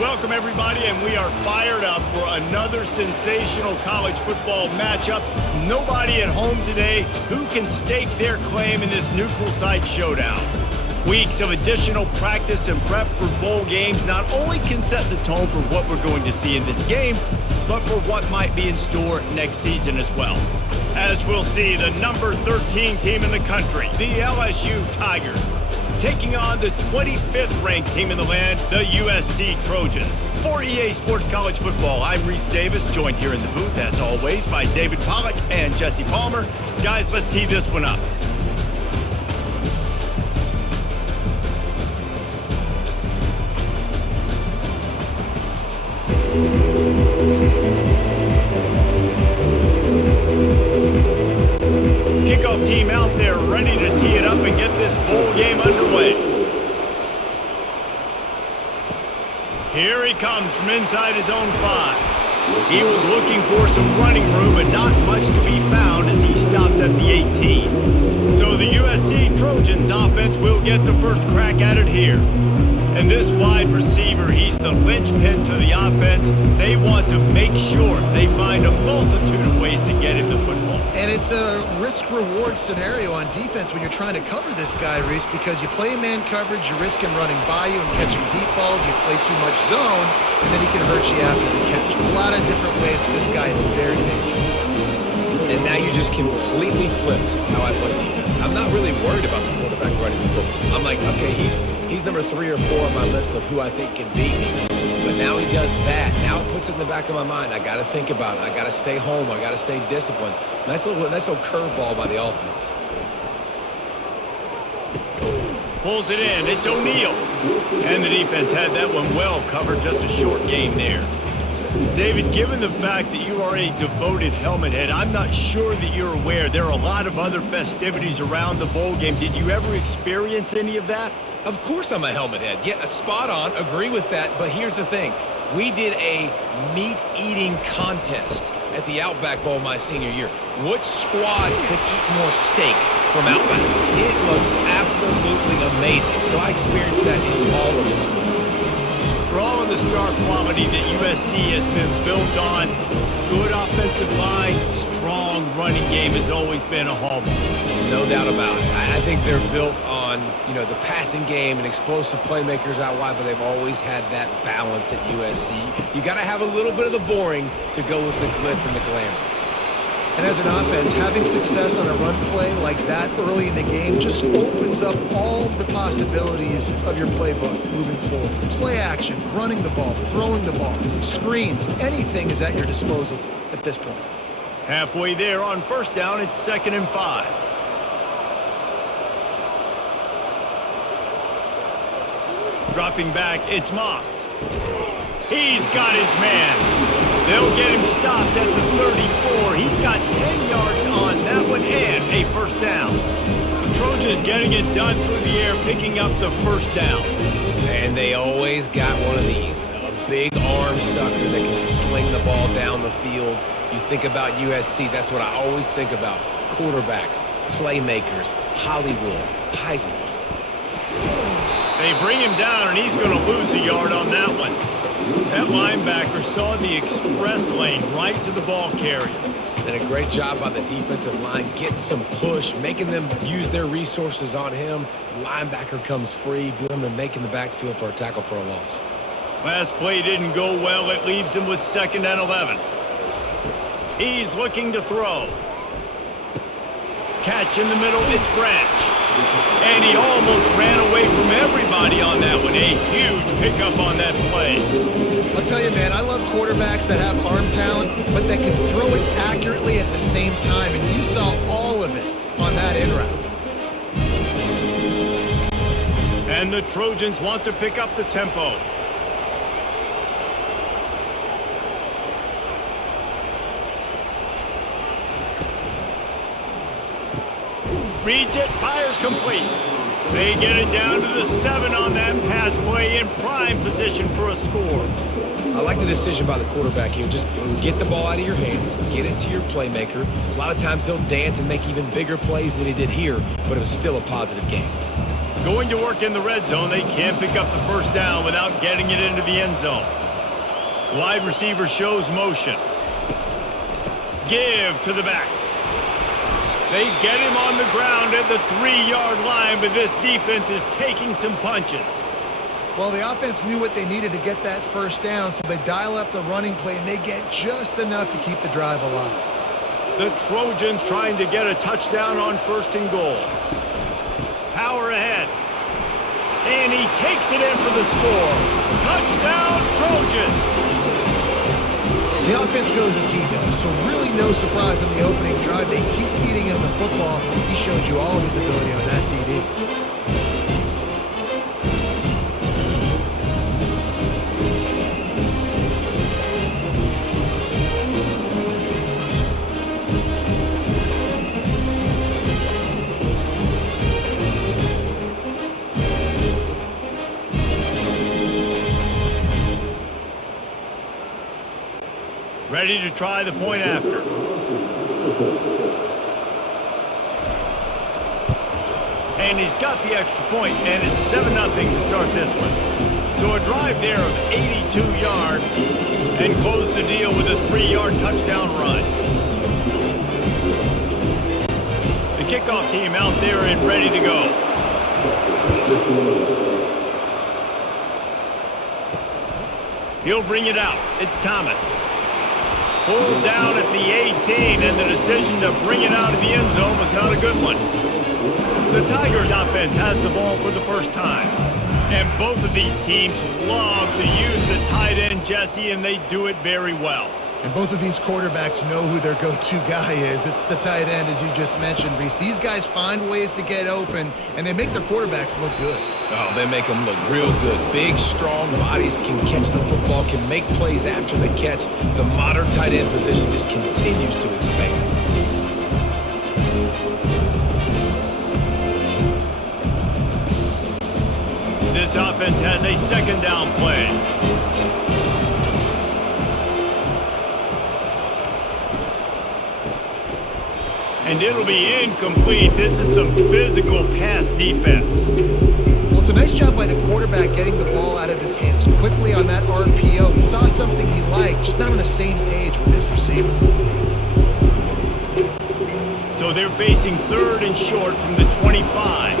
Welcome, everybody, and we are fired up for another sensational college football matchup. Nobody at home today who can stake their claim in this neutral site showdown. Weeks of additional practice and prep for bowl games not only can set the tone for what we're going to see in this game, but for what might be in store next season as well. As we'll see, the number 13 team in the country, the LSU Tigers, taking on the 25th ranked team in the land, the USC Trojans. For EA Sports College Football, I'm Reese Davis, joined here in the booth, as always, by David Pollack and Jesse Palmer. Guys, let's tee this one up. Kickoff team out there ready to tee it up and get this bowl game underway. Here he comes from inside his own 5. He was looking for some running room, but not much to be found as he stopped at the 18. So the USC Trojans offense will get the first crack at it here. And this wide receiver, he's the linchpin to the offense. They want to make sure they find a multitude of ways to get him the football. And it's a risk-reward scenario on defense when you're trying to cover this guy, Reese, because you play man coverage, you risk him running by you and catching deep balls, you play too much zone, and then he can hurt you after the catch. A lot of different ways, but this guy is very dangerous. And now you just completely flipped how I play defense. I'm not really worried about the quarterback running the football. I'm like, okay, he's number 3 or 4 on my list of who I think can beat me. But now he does that. Now it puts it in the back of my mind. I got to think about it. I got to stay home. I got to stay disciplined. Nice little curveball by the offense. Pulls it in. It's O'Neal. And the defense had that one well covered. Just a short game there. David, given the fact that you are a devoted helmet head, I'm not sure that you're aware there are a lot of other festivities around the bowl game. Did you ever experience any of that? Of course I'm a helmet head. Yeah, spot on. Agree with that. But here's the thing. We did a meat-eating contest at the Outback Bowl my senior year. Which squad could eat more steak from Outback? It was absolutely amazing. So I experienced that in all of its glory. For all of the star quality that USC has been built on, good offensive line, strong running game has always been a hallmark. No doubt about it. I think they're built on, the passing game and explosive playmakers out wide, but they've always had that balance at USC. You got to have a little bit of the boring to go with the glitz and the glamour. And as an offense, having success on a run play like that early in the game just opens up all the possibilities of your playbook moving forward. Play action, running the ball, throwing the ball, screens, anything is at your disposal at this point. Halfway there on first down, it's 2nd and 5. Dropping back, it's Moss. He's got his man. They'll get him stopped at the 34. He's got 10 yards on that one and a first down. The Trojans getting it done through the air, picking up the first down. And they always got one of these. A big arm sucker that can sling the ball down the field. You think about USC, that's what I always think about. Quarterbacks, playmakers, Hollywood, Heismans. They bring him down, and he's going to lose a yard on that one. That linebacker saw the express lane right to the ball carrier. And a great job by the defensive line, getting some push, making them use their resources on him. Linebacker comes free, boom, and making the backfield for a tackle for a loss. Last play didn't go well. It leaves him with 2nd and 11. He's looking to throw. Catch in the middle, it's Branch. And he almost ran away from everybody on that one. A huge pickup on that play. I'll tell you, man, I love quarterbacks that have arm talent, but that can throw it accurately at the same time. And you saw all of it on that in route. And the Trojans want to pick up the tempo. Reads it, fires complete. They get it down to the 7 on that pass play in prime position for a score. I like the decision by the quarterback here. Just get the ball out of your hands, get it to your playmaker. A lot of times he'll dance and make even bigger plays than he did here, but it was still a positive game. Going to work in the red zone, they can't pick up the first down without getting it into the end zone. Wide receiver shows motion. Give to the back. They get him on the ground at the 3-yard line, but this defense is taking some punches. Well, the offense knew what they needed to get that first down, so they dial up the running play, and they get just enough to keep the drive alive. The Trojans trying to get a touchdown on 1st and goal. Power ahead. And he takes it in for the score. Touchdown, Trojans! The offense goes as he does, so really no surprise on the opening drive. They keep feeding him the football. He showed you all of his ability on that TD. Ready to try the point after. And he's got the extra point, and it's 7-0 to start this one. So a drive there of 82 yards and close the deal with a 3-yard touchdown run. The kickoff team out there and ready to go. He'll bring it out. It's Thomas. Pulled down at the 18, and the decision to bring it out of the end zone was not a good one. The Tigers offense has the ball for the first time. And both of these teams love to use the tight end, Jesse, and they do it very well. And both of these quarterbacks know who their go-to guy is. It's the tight end, as you just mentioned, Reese. These guys find ways to get open, and they make their quarterbacks look good. Oh, they make them look real good. Big, strong bodies can catch the football, can make plays after the catch. The modern tight end position just continues to expand. This offense has a 2nd down play. And it'll be incomplete. This is some physical pass defense. Well, it's a nice job by the quarterback getting the ball out of his hands quickly on that RPO. He saw something he liked, just not on the same page with his receiver. So they're facing 3rd and short from the 25.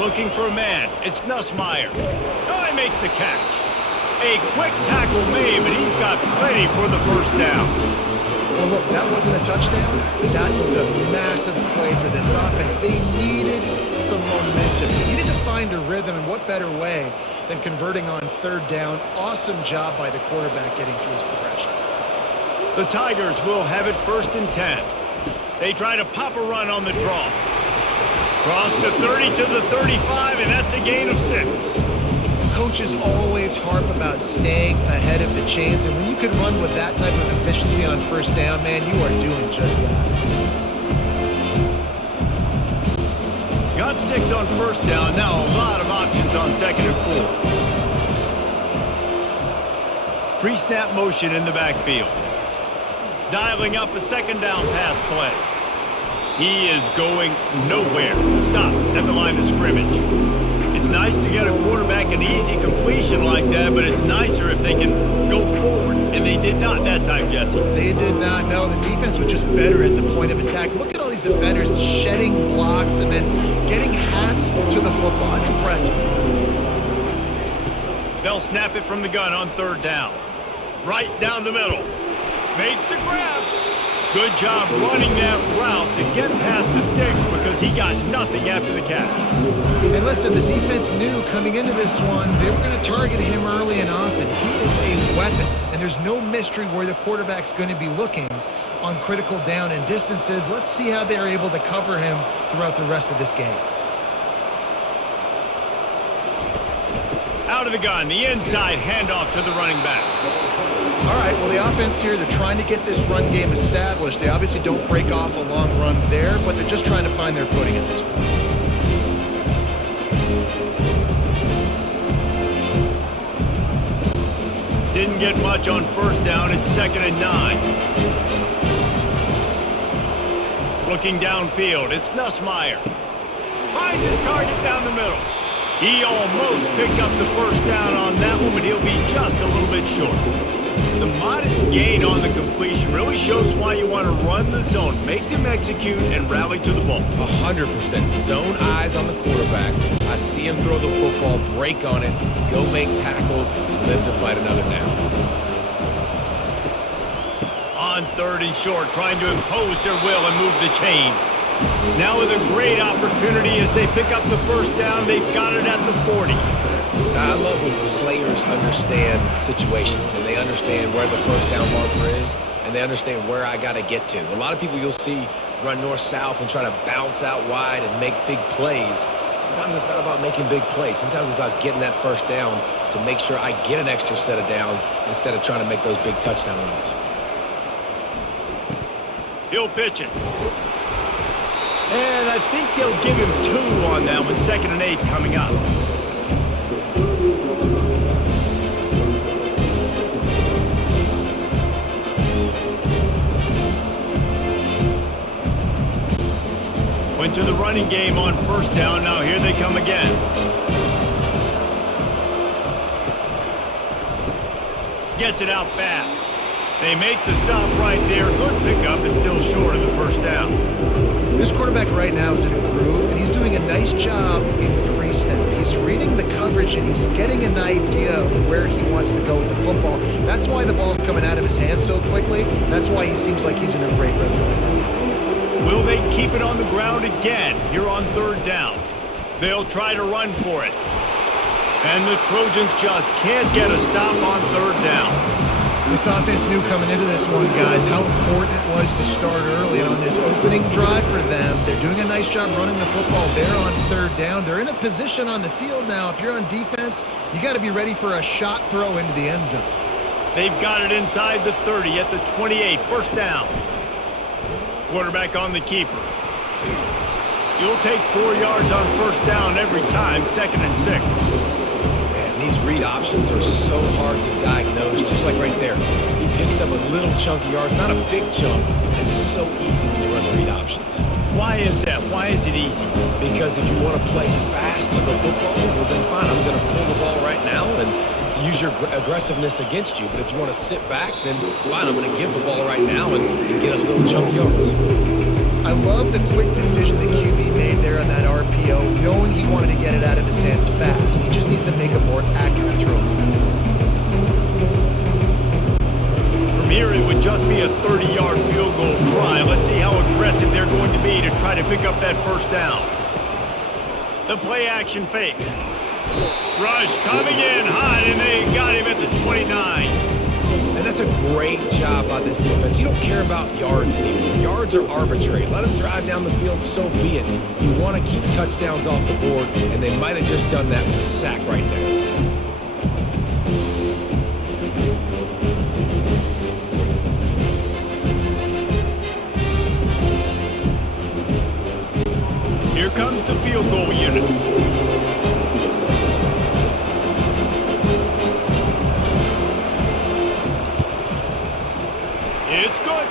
Looking for a man. It's Nussmeier. Oh, he makes the catch. A quick tackle made, but he's got plenty for the first down. Well, look, that wasn't a touchdown, but that was a massive play for this offense. They needed some momentum. They needed to find a rhythm, and what better way than converting on 3rd down. Awesome job by the quarterback getting through his progression. The Tigers will have it 1st and 10. They try to pop a run on the draw. Cross the 30 to the 35, and that's a gain of 6. Coaches always harp about staying ahead of the chains, and when you can run with that type of efficiency on 1st down, man, you are doing just that. Got 6 on 1st down. Now a lot of options on 2nd and 4. Pre-snap motion in the backfield. Dialing up a 2nd down pass play. He is going nowhere. Stop at the line of scrimmage. It's nice to get a quarterback an easy completion like that, but it's nicer if they can go forward. And they did not that time, Jesse. They did not. No, the defense was just better at the point of attack. Look at all these defenders shedding blocks and then getting hats to the football. It's impressive. They'll snap it from the gun on 3rd down. Right down the middle. Makes the grab. Good job running that route to get past the sticks because he got nothing after the catch. And listen, the defense knew coming into this one, they were going to target him early and often. He is a weapon, and there's no mystery where the quarterback's going to be looking on critical down and distances. Let's see how they're able to cover him throughout the rest of this game. Out of the gun, the inside handoff to the running back. All right, well, the offense here, they're trying to get this run game established. They obviously don't break off a long run there, but they're just trying to find their footing at this point. Didn't get much on 1st down. It's 2nd and 9. Looking downfield, it's Nussmeier. Finds his target down the middle. He almost picked up the first down on that one, but he'll be just a little bit short. The modest gain on the completion really shows why you want to run the zone, make them execute, and rally to the ball. 100% zone eyes on the quarterback. I see him throw the football, break on it, go make tackles, live to fight another down. On third and short, trying to impose their will and move the chains. Now with a great opportunity as they pick up the first down, they've got it at the 40. I love when players understand situations and they understand where the first down marker is and they understand where I got to get to. A lot of people you'll see run north-south and try to bounce out wide and make big plays. Sometimes it's not about making big plays. Sometimes it's about getting that first down to make sure I get an extra set of downs instead of trying to make those big touchdown runs. He'll pitch it. And I think they'll give him 2 on that one. 2nd and 8 coming up. Went to the running game on first down. Now here they come again. Gets it out fast. They make the stop right there. Good pickup. It's still short of the first down. This quarterback right now is in a groove, and he's doing a nice job in pre-snap. He's reading the coverage, and he's getting an idea of where he wants to go with the football. That's why the ball's coming out of his hands so quickly. That's why he seems like he's in a great rhythm right now. Will they keep it on the ground again here on third down? They'll try to run for it. And the Trojans just can't get a stop on third down. This offense knew coming into this one, guys, how important it was to start early. And on this opening drive for them, they're doing a nice job running the football there on third down. They're in a position on the field now. If you're on defense, you got to be ready for a shot throw into the end zone. They've got it inside the 30 at the 28. First down. Quarterback on the keeper. You'll take 4 yards on first down every time. 2nd and 6. These read options are so hard to diagnose, just like right there. He picks up a little chunk of yards, not a big chunk, and it's so easy when you run the read options. Why is that? Why is it easy? Because if you want to play fast to the football, well then fine, I'm going to pull the ball right now and to use your aggressiveness against you. But if you want to sit back, then fine, I'm going to give the ball right now and get a little chunk of yards. I love the quick decision the QB made there on that RPO, knowing he wanted to get it out of his hands fast. He just needs to make a more accurate throw moving forward. From here, it would just be a 30-yard field goal try. Let's see how aggressive they're going to be to try to pick up that first down. The play-action fake. Rush coming in hot, and they got him at the 29. And that's a great job by this defense. You don't care about yards anymore. Yards are arbitrary. Let them drive down the field, so be it. You want to keep touchdowns off the board, and they might have just done that with a sack right there. Here comes the field goal unit. It's good.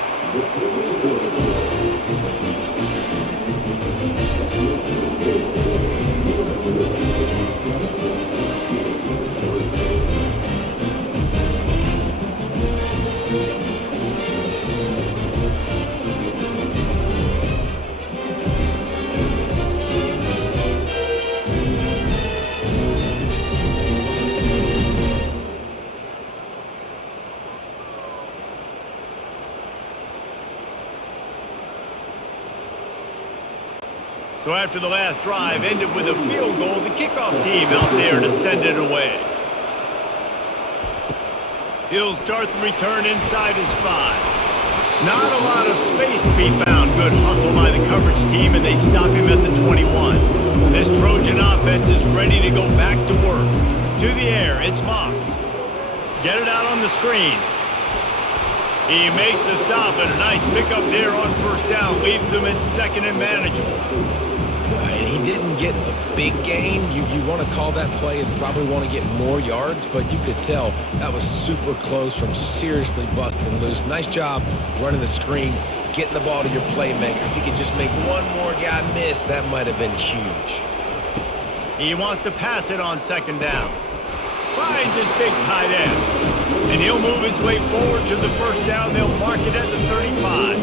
So after the last drive ended with a field goal, the kickoff team out there to send it away. He'll start the return inside his 5. Not a lot of space to be found. Good hustle by the coverage team, and they stop him at the 21. This Trojan offense is ready to go back to work. To the air, it's Moss. Get it out on the screen. He makes the stop, and a nice pickup there on first down. Leaves them in 2nd and manageable. He didn't get a big gain. You want to call that play and probably want to get more yards, but you could tell that was super close from seriously busting loose. Nice job running the screen, getting the ball to your playmaker. If he could just make one more guy miss, that might have been huge. He wants to pass it on second down. Finds his big tight end. And he'll move his way forward to the first down. They'll mark it at the 35.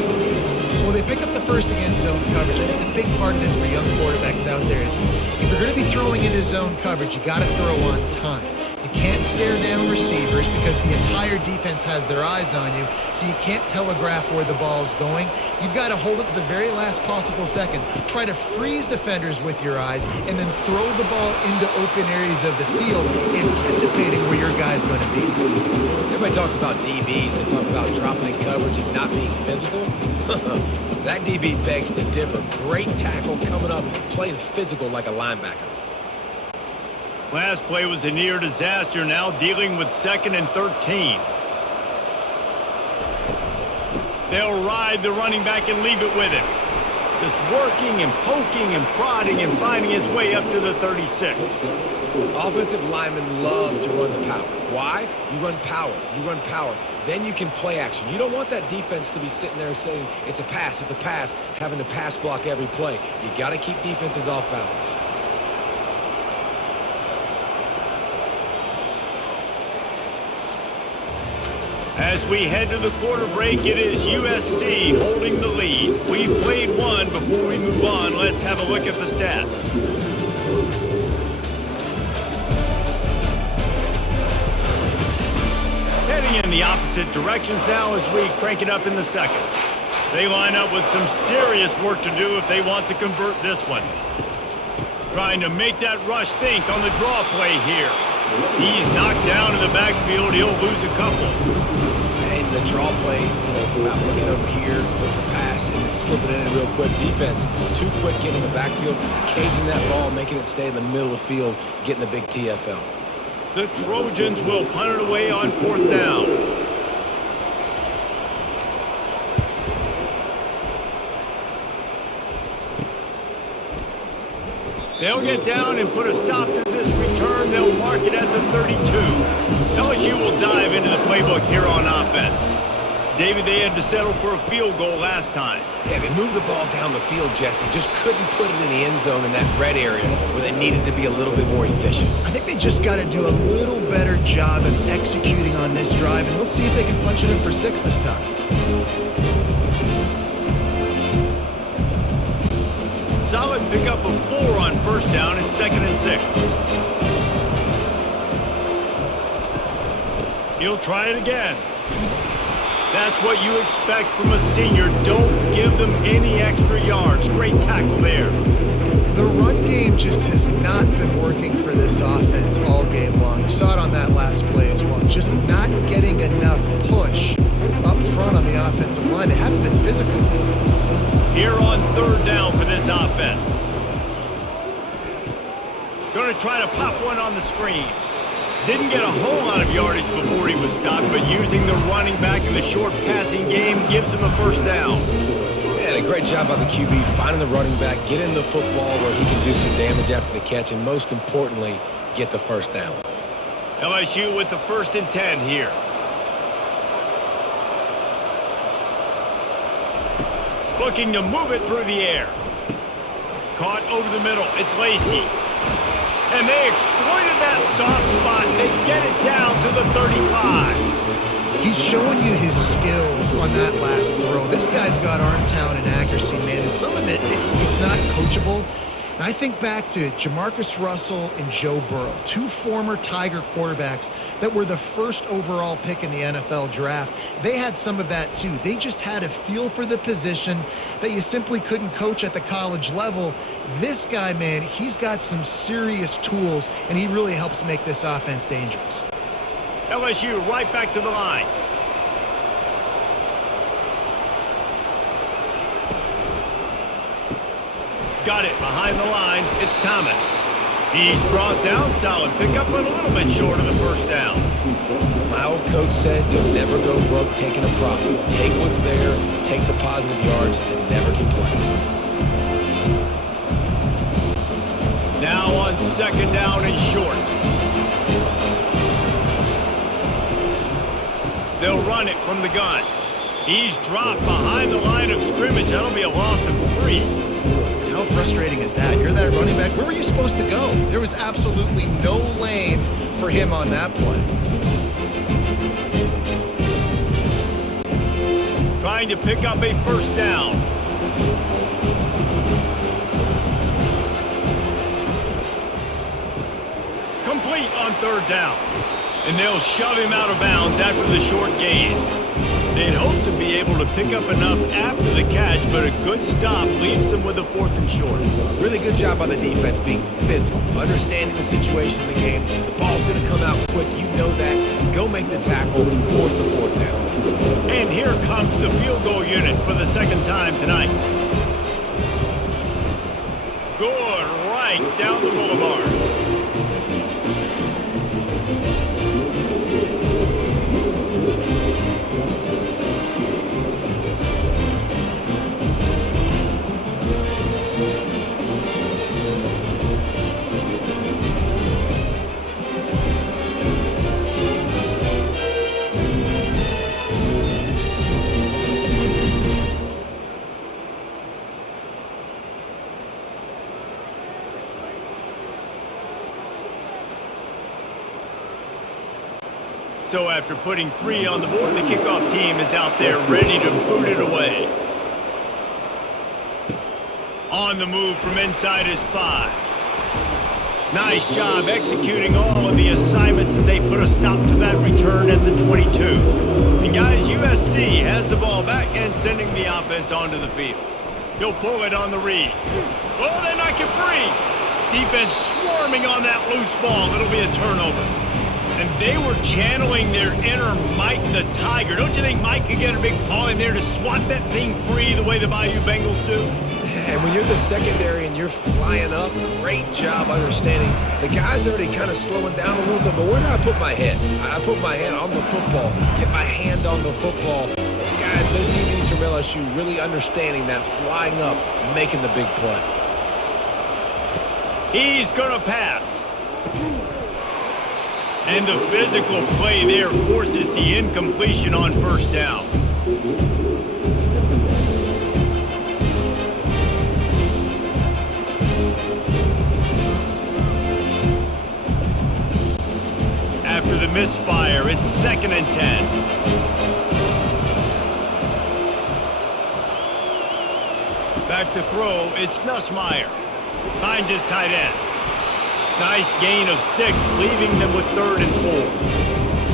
Well, they pick up the first against zone coverage. I think a big part of this for young quarterbacks out there is if you're going to be throwing into zone coverage, you got to throw on time. You can't stare down receivers because the entire defense has their eyes on you, so you can't telegraph where the ball's going. You've got to hold it to the very last possible second. Try to freeze defenders with your eyes and then throw the ball into open areas of the field, anticipating where your guy's going to be. Everybody talks about DBs. They talk about dropping in coverage and not being physical. That DB begs to differ. Great tackle coming up, playing physical like a linebacker. Last play was a near disaster, now dealing with 2nd and 13. They'll ride the running back and leave it with him. Just working and poking and prodding and finding his way up to the 36. Offensive linemen love to run the power. Why? You run power. You run power. Then you can play action. You don't want that defense to be sitting there saying, it's a pass, having to pass block every play. You got to keep defenses off balance. As we head to the quarter break, it is USC holding the lead. We've played one. Before we move on, let's have a look at the stats. Heading in the opposite directions now as we crank it up in the second. They line up with some serious work to do if they want to convert this one. Trying to make that rush think on the draw play here. He's knocked down in the backfield. He'll lose a couple. And the draw play, it's about looking over here, look for pass, and then slipping it in real quick. Defense, too quick getting in the backfield, caging that ball, making it stay in the middle of the field, getting the big TFL. The Trojans will punt it away on 4th down. They'll get down and put a stop to this return. They'll mark it at the 32. LSU will dive into the playbook here on offense. David, they had to settle for a field goal last time. Yeah, they moved the ball down the field, Jesse. Just couldn't put it in the end zone in that red area where they needed to be a little bit more efficient. I think they just got to do a little better job of executing on this drive, and we'll see if they can punch it in for 6 this time. Solid pickup of 4 on 1st down and 2nd and 6. He'll try it again. That's what you expect from a senior. Don't give them any extra yards. Great tackle there. The run game just has not been working for this offense all game long. You saw it on that last play as well. Just not getting enough push up front on the offensive line. They haven't been physical. Here on 3rd down for this offense. Going to try to pop one on the screen. Didn't get a whole lot of yardage before he was stopped, but using the running back in the short passing game gives him a 1st down. Yeah, a great job by the QB finding the running back, getting the football where he can do some damage after the catch, and most importantly, get the 1st down. LSU with the 1st and 10 here. Looking to move it through the air. Caught over the middle. It's Lacey. And they exploited that soft spot. They get it down to the 35. He's showing you his skills on that last throw. This guy's got arm talent and accuracy, man. And some of it's not coachable. And I think back to Jamarcus Russell and Joe Burrow, 2 former Tiger quarterbacks that were the 1st overall pick in the NFL draft. They had some of that too. They just had a feel for the position that you simply couldn't coach at the college level. This guy, man, he's got some serious tools, and he really helps make this offense dangerous. LSU right back to the line. Got it behind the line. It's Thomas. He's brought down. Solid pickup, but a little bit short of the 1st down. My old coach said you'll never go broke taking a profit. Take what's there, take the positive yards, and never complain. Now on 2nd down and short. They'll run it from the gun. He's dropped behind the line of scrimmage. That'll be a loss of 3. How frustrating is that? You're that running back. Where were you supposed to go? There was absolutely no lane for him on that play. Trying to pick up a first down. Complete on third down. And they'll shove him out of bounds after the short gain. They'd hope to be able to pick up enough after the catch, but a good stop leaves them with a 4th and short. Really good job by the defense being physical, understanding the situation in the game. The ball's going to come out quick. You know that. Go make the tackle, force the 4th down. And here comes the field goal unit for the second time tonight. Good right down the boulevard. So after putting 3 on the board, the kickoff team is out there ready to boot it away. On the move from inside his 5. Nice job executing all of the assignments as they put a stop to that return at the 22. And guys, USC has the ball back and sending the offense onto the field. He'll pull it on the read. Oh, they knock it free. Defense swarming on that loose ball. It'll be a turnover. And they were channeling their inner Mike the Tiger. Don't you think Mike could get a big paw in there to swat that thing free the way the Bayou Bengals do? And when you're the secondary and you're flying up, great job understanding. The guy's already kind of slowing down a little bit, but where do I put my head? I put my head on the football, get my hand on the football. Those guys, those DBs from LSU really understanding that, flying up, making the big play. He's going to pass. And the physical play there forces the incompletion on first down. After the misfire, it's 2nd and 10. Back to throw, it's Nussmeier. Finds his tight end. Nice gain of 6, leaving them with 3rd and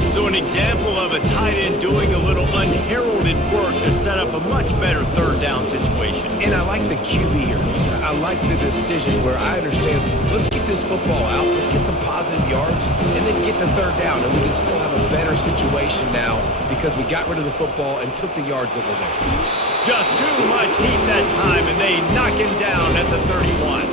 4. So an example of a tight end doing a little unheralded work to set up a much better 3rd down situation. And I like the QB here. I like the decision where I understand, let's get this football out, let's get some positive yards, and then get to 3rd down, and we can still have a better situation now because we got rid of the football and took the yards that were there. Just too much heat that time, and they knock him down at the 31.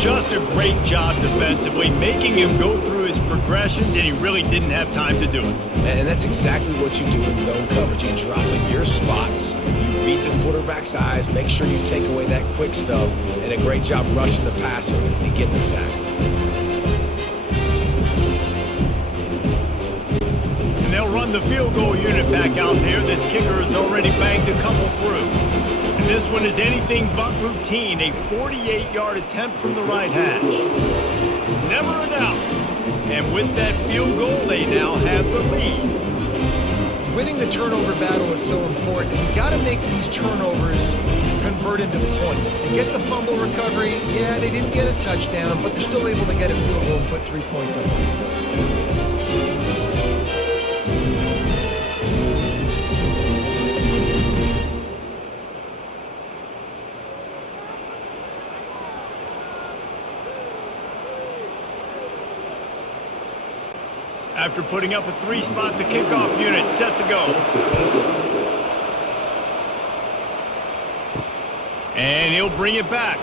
Just a great job defensively, making him go through his progressions, and he really didn't have time to do it. And that's exactly what you do in zone coverage. You drop in your spots. You read the quarterback's eyes, make sure you take away that quick stuff, and a great job rushing the passer and getting the sack. And they'll run the field goal unit back out there. This kicker has already banged a couple through. This one is anything but routine, a 48-yard attempt from the right hash. Never a doubt. And with that field goal, they now have the lead. Winning the turnover battle is so important, and you got to make these turnovers convert into points. They get the fumble recovery. Yeah, they didn't get a touchdown, but they're still able to get a field goal and put 3 points up on the board. After putting up a 3-spot, the kickoff unit set to go. And he'll bring it back.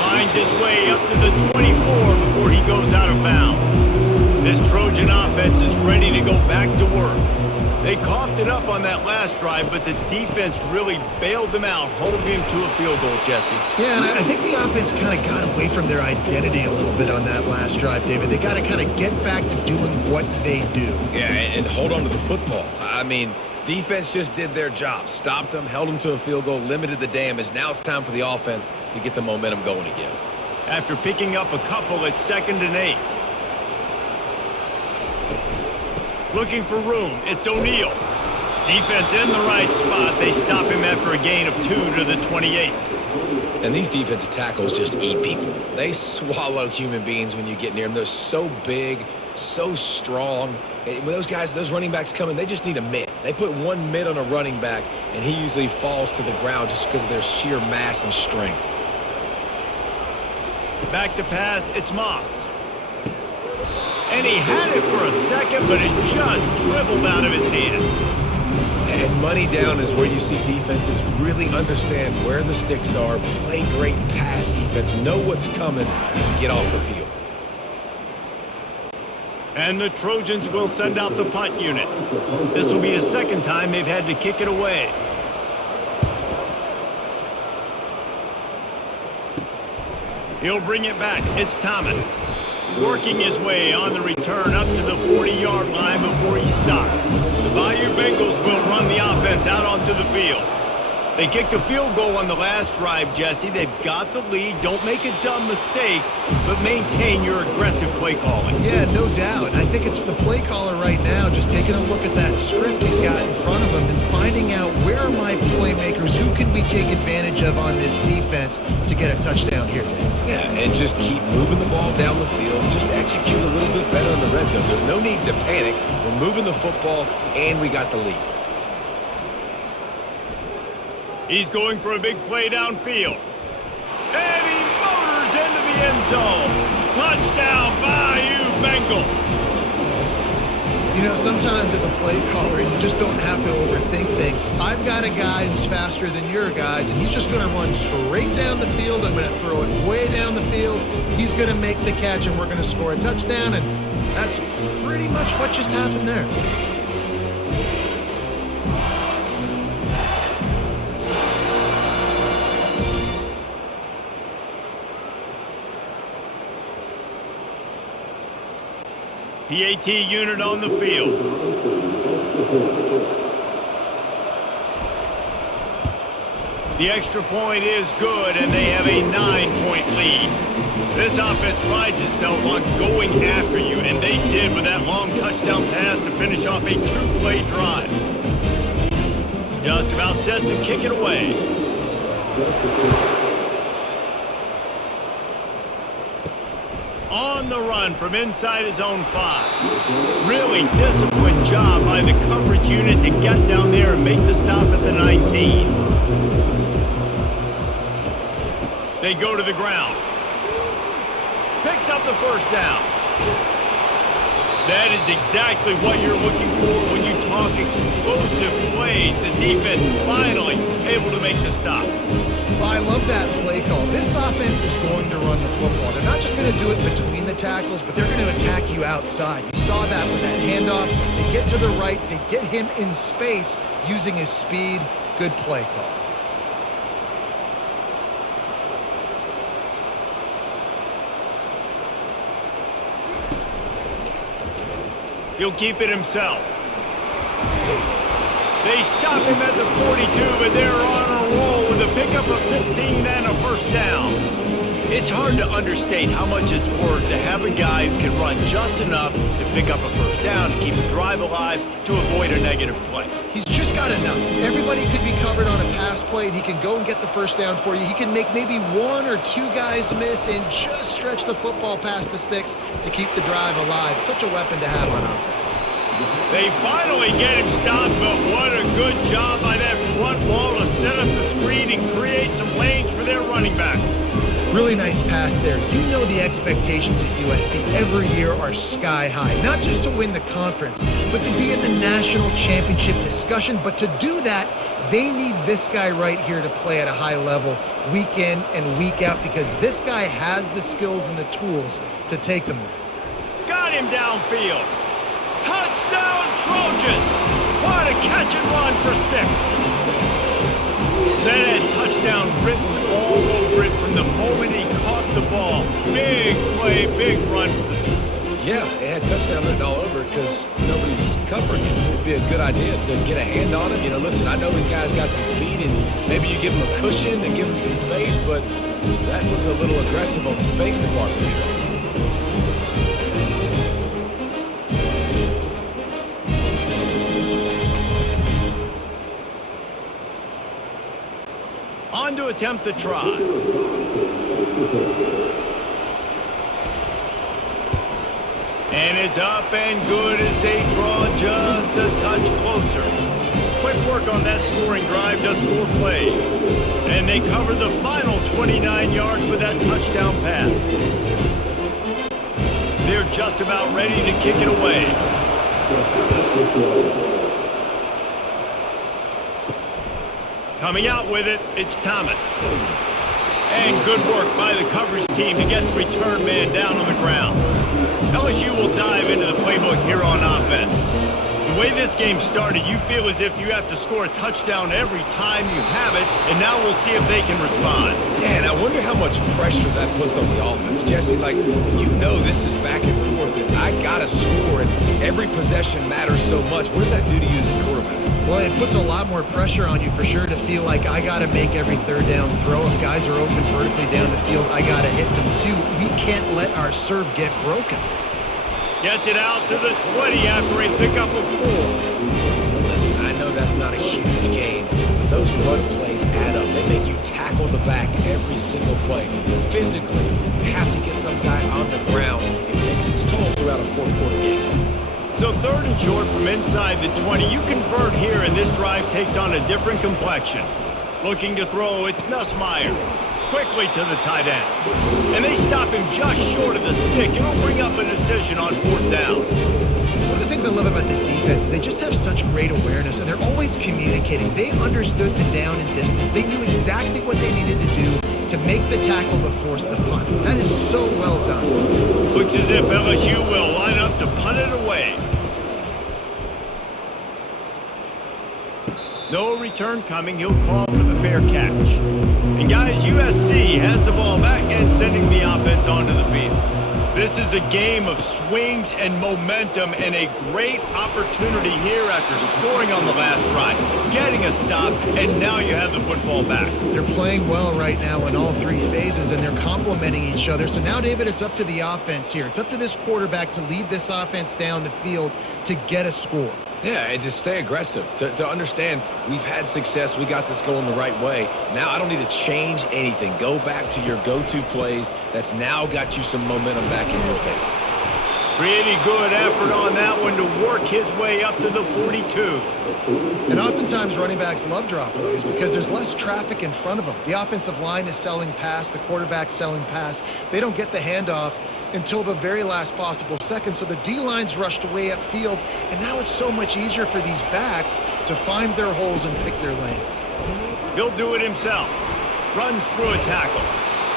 Finds his way up to the 24 before he goes out of bounds. This Trojan offense offense is ready to go back to work. They coughed it up on that last drive, but the defense really bailed them out, holding him to a field goal, Jesse. Yeah, and I think the offense kind of got away from their identity a little bit on that last drive, David. They got to kind of get back to doing what they do. Yeah, and hold on to the football. I mean, defense just did their job. Stopped them, held them to a field goal, limited the damage. Now it's time for the offense to get the momentum going again. After picking up a couple at 2nd and 8. Looking for room, it's O'Neal. Defense in the right spot. They stop him after a gain of 2 to the 28. And these defensive tackles just eat people. They swallow human beings when you get near them. They're so big, so strong. When those guys, those running backs come in, they just need a mid. They put one mid on a running back, and he usually falls to the ground just because of their sheer mass and strength. Back to pass, it's Moss. And he had it for a second, but it just dribbled out of his hands. And money down is where you see defenses really understand where the sticks are, play great pass defense, know what's coming, and get off the field. And the Trojans will send out the punt unit. This will be the second time they've had to kick it away. He'll bring it back. It's Thomas. Working his way on the return up to the 40-yard line before he stopped. The Bayou Bengals will run the offense out onto the field. They kicked a field goal on the last drive, Jesse. They've got the lead. Don't make a dumb mistake, but maintain your aggressive play calling. Yeah, no doubt. I think it's the play caller right now just taking a look at that script he's got in front of him and finding out where are my playmakers, who can we take advantage of on this defense to get a touchdown here. Yeah, and just keep moving the ball down the field. Just execute a little bit better in the red zone. There's no need to panic. We're moving the football, and we got the lead. He's going for a big play downfield. And he motors into the end zone. Touchdown, Bayou Bengals. You know, sometimes as a play caller, you just don't have to overthink things. I've got a guy who's faster than your guys, and he's just going to run straight down the field. I'm going to throw it way down the field. He's going to make the catch, and we're going to score a touchdown, and that's pretty much what just happened there. PAT unit on the field. The extra point is good, and they have a 9-point lead. This offense prides itself on going after you, and they did with that long touchdown pass to finish off a 2-play drive. Just about set to kick it away. On the run from inside his own 5. Really disciplined job by the coverage unit to get down there and make the stop at the 19. They go to the ground. Picks up the first down. That is exactly what you're looking for when you talk explosive plays. The defense finally able to make the stop. Well, I love that play call. This offense is going to run the football. They're not just going to do it between the tackles, but they're going to attack you outside. You saw that with that handoff. They get to the right. They get him in space using his speed. Good play call. He'll keep it himself. They stop him at the 42, but they're on a roll with a pickup of 15 and a first down. It's hard to understate how much it's worth to have a guy who can run just enough to pick up a first down, to keep a drive alive, to avoid a negative play. He's just got enough. Everybody could be covered on a pass play, and he can go and get the first down for you. He can make maybe 1 or 2 guys miss and just stretch the football past the sticks to keep the drive alive. Such a weapon to have on offense. They finally get him stopped, but what a good job by that front wall to set up the screen and create some lanes for their running back. Really nice pass there. You know the expectations at USC every year are sky high. Not just to win the conference, but to be in the national championship discussion. But to do that, they need this guy right here to play at a high level week in and week out, because this guy has the skills and the tools to take them there. Got him downfield. Touchdown, Trojans! What a catch and run for 6. That had touchdown written all over it from the moment he caught the ball. Big play, big run for the score. Yeah, it had touchdown written all over it because nobody was covering him. It'd be a good idea to get a hand on him. You know, listen, I know the guy's got some speed, and maybe you give him a cushion and give him some space, but that was a little aggressive on the space department here. On to attempt the try. And it's up and good as they draw just a touch closer. Quick work on that scoring drive, just 4 plays. And they cover the final 29 yards with that touchdown pass. They're just about ready to kick it away. Coming out with it, it's Thomas. And good work by the coverage team to get the return man down on the ground. LSU will dive into the playbook here on offense. The way this game started, you feel as if you have to score a touchdown every time you have it, and now we'll see if they can respond. Yeah, and I wonder how much pressure that puts on the offense. Jesse, like, you know this is back and forth, and I got to score, and every possession matters so much. What does that do to you as a quarterback? Well, it puts a lot more pressure on you for sure to feel like I got to make every third down throw. If guys are open vertically down the field, I got to hit them too. We can't let our serve get broken. Gets it out to the 20 after a pickup of 4. Listen, I know that's not a huge game, but those run plays add up. They make you tackle the back every single play. Physically, you have to get some guy on the ground. It takes its toll throughout a fourth quarter game. So 3rd and short from inside the 20. You convert here, and this drive takes on a different complexion. Looking to throw, it's Nussmeier. Quickly to the tight end. And they stop him just short of the stick. It'll bring up a decision on 4th down. One of the things I love about this defense is they just have such great awareness, and they're always communicating. They understood the down and distance. They knew exactly what they needed to do to make the tackle to force the punt. That is so well done. Looks as if LSU will line up to punt it away. No return coming. He'll call for the fair catch. And guys, USC has the ball back and sending the offense onto the field. This is a game of swings and momentum, and a great opportunity here after scoring on the last drive, getting a stop, and now you have the football back. They're playing well right now in all 3 phases, and they're complementing each other. So now, David, it's up to the offense here. It's up to this quarterback to lead this offense down the field to get a score. Yeah, and to stay aggressive, to understand we've had success, we got this going the right way. Now I don't need to change anything. Go back to your go-to plays. That's now got you some momentum back in your favor. Pretty good effort on that one to work his way up to the 42. And oftentimes running backs love drop plays because there's less traffic in front of them. The offensive line is selling pass, the quarterback's selling pass. They don't get the handoff until the very last possible second, so the D-line's rushed way upfield, and now it's so much easier for these backs to find their holes and pick their lanes. He'll do it himself. Runs through a tackle.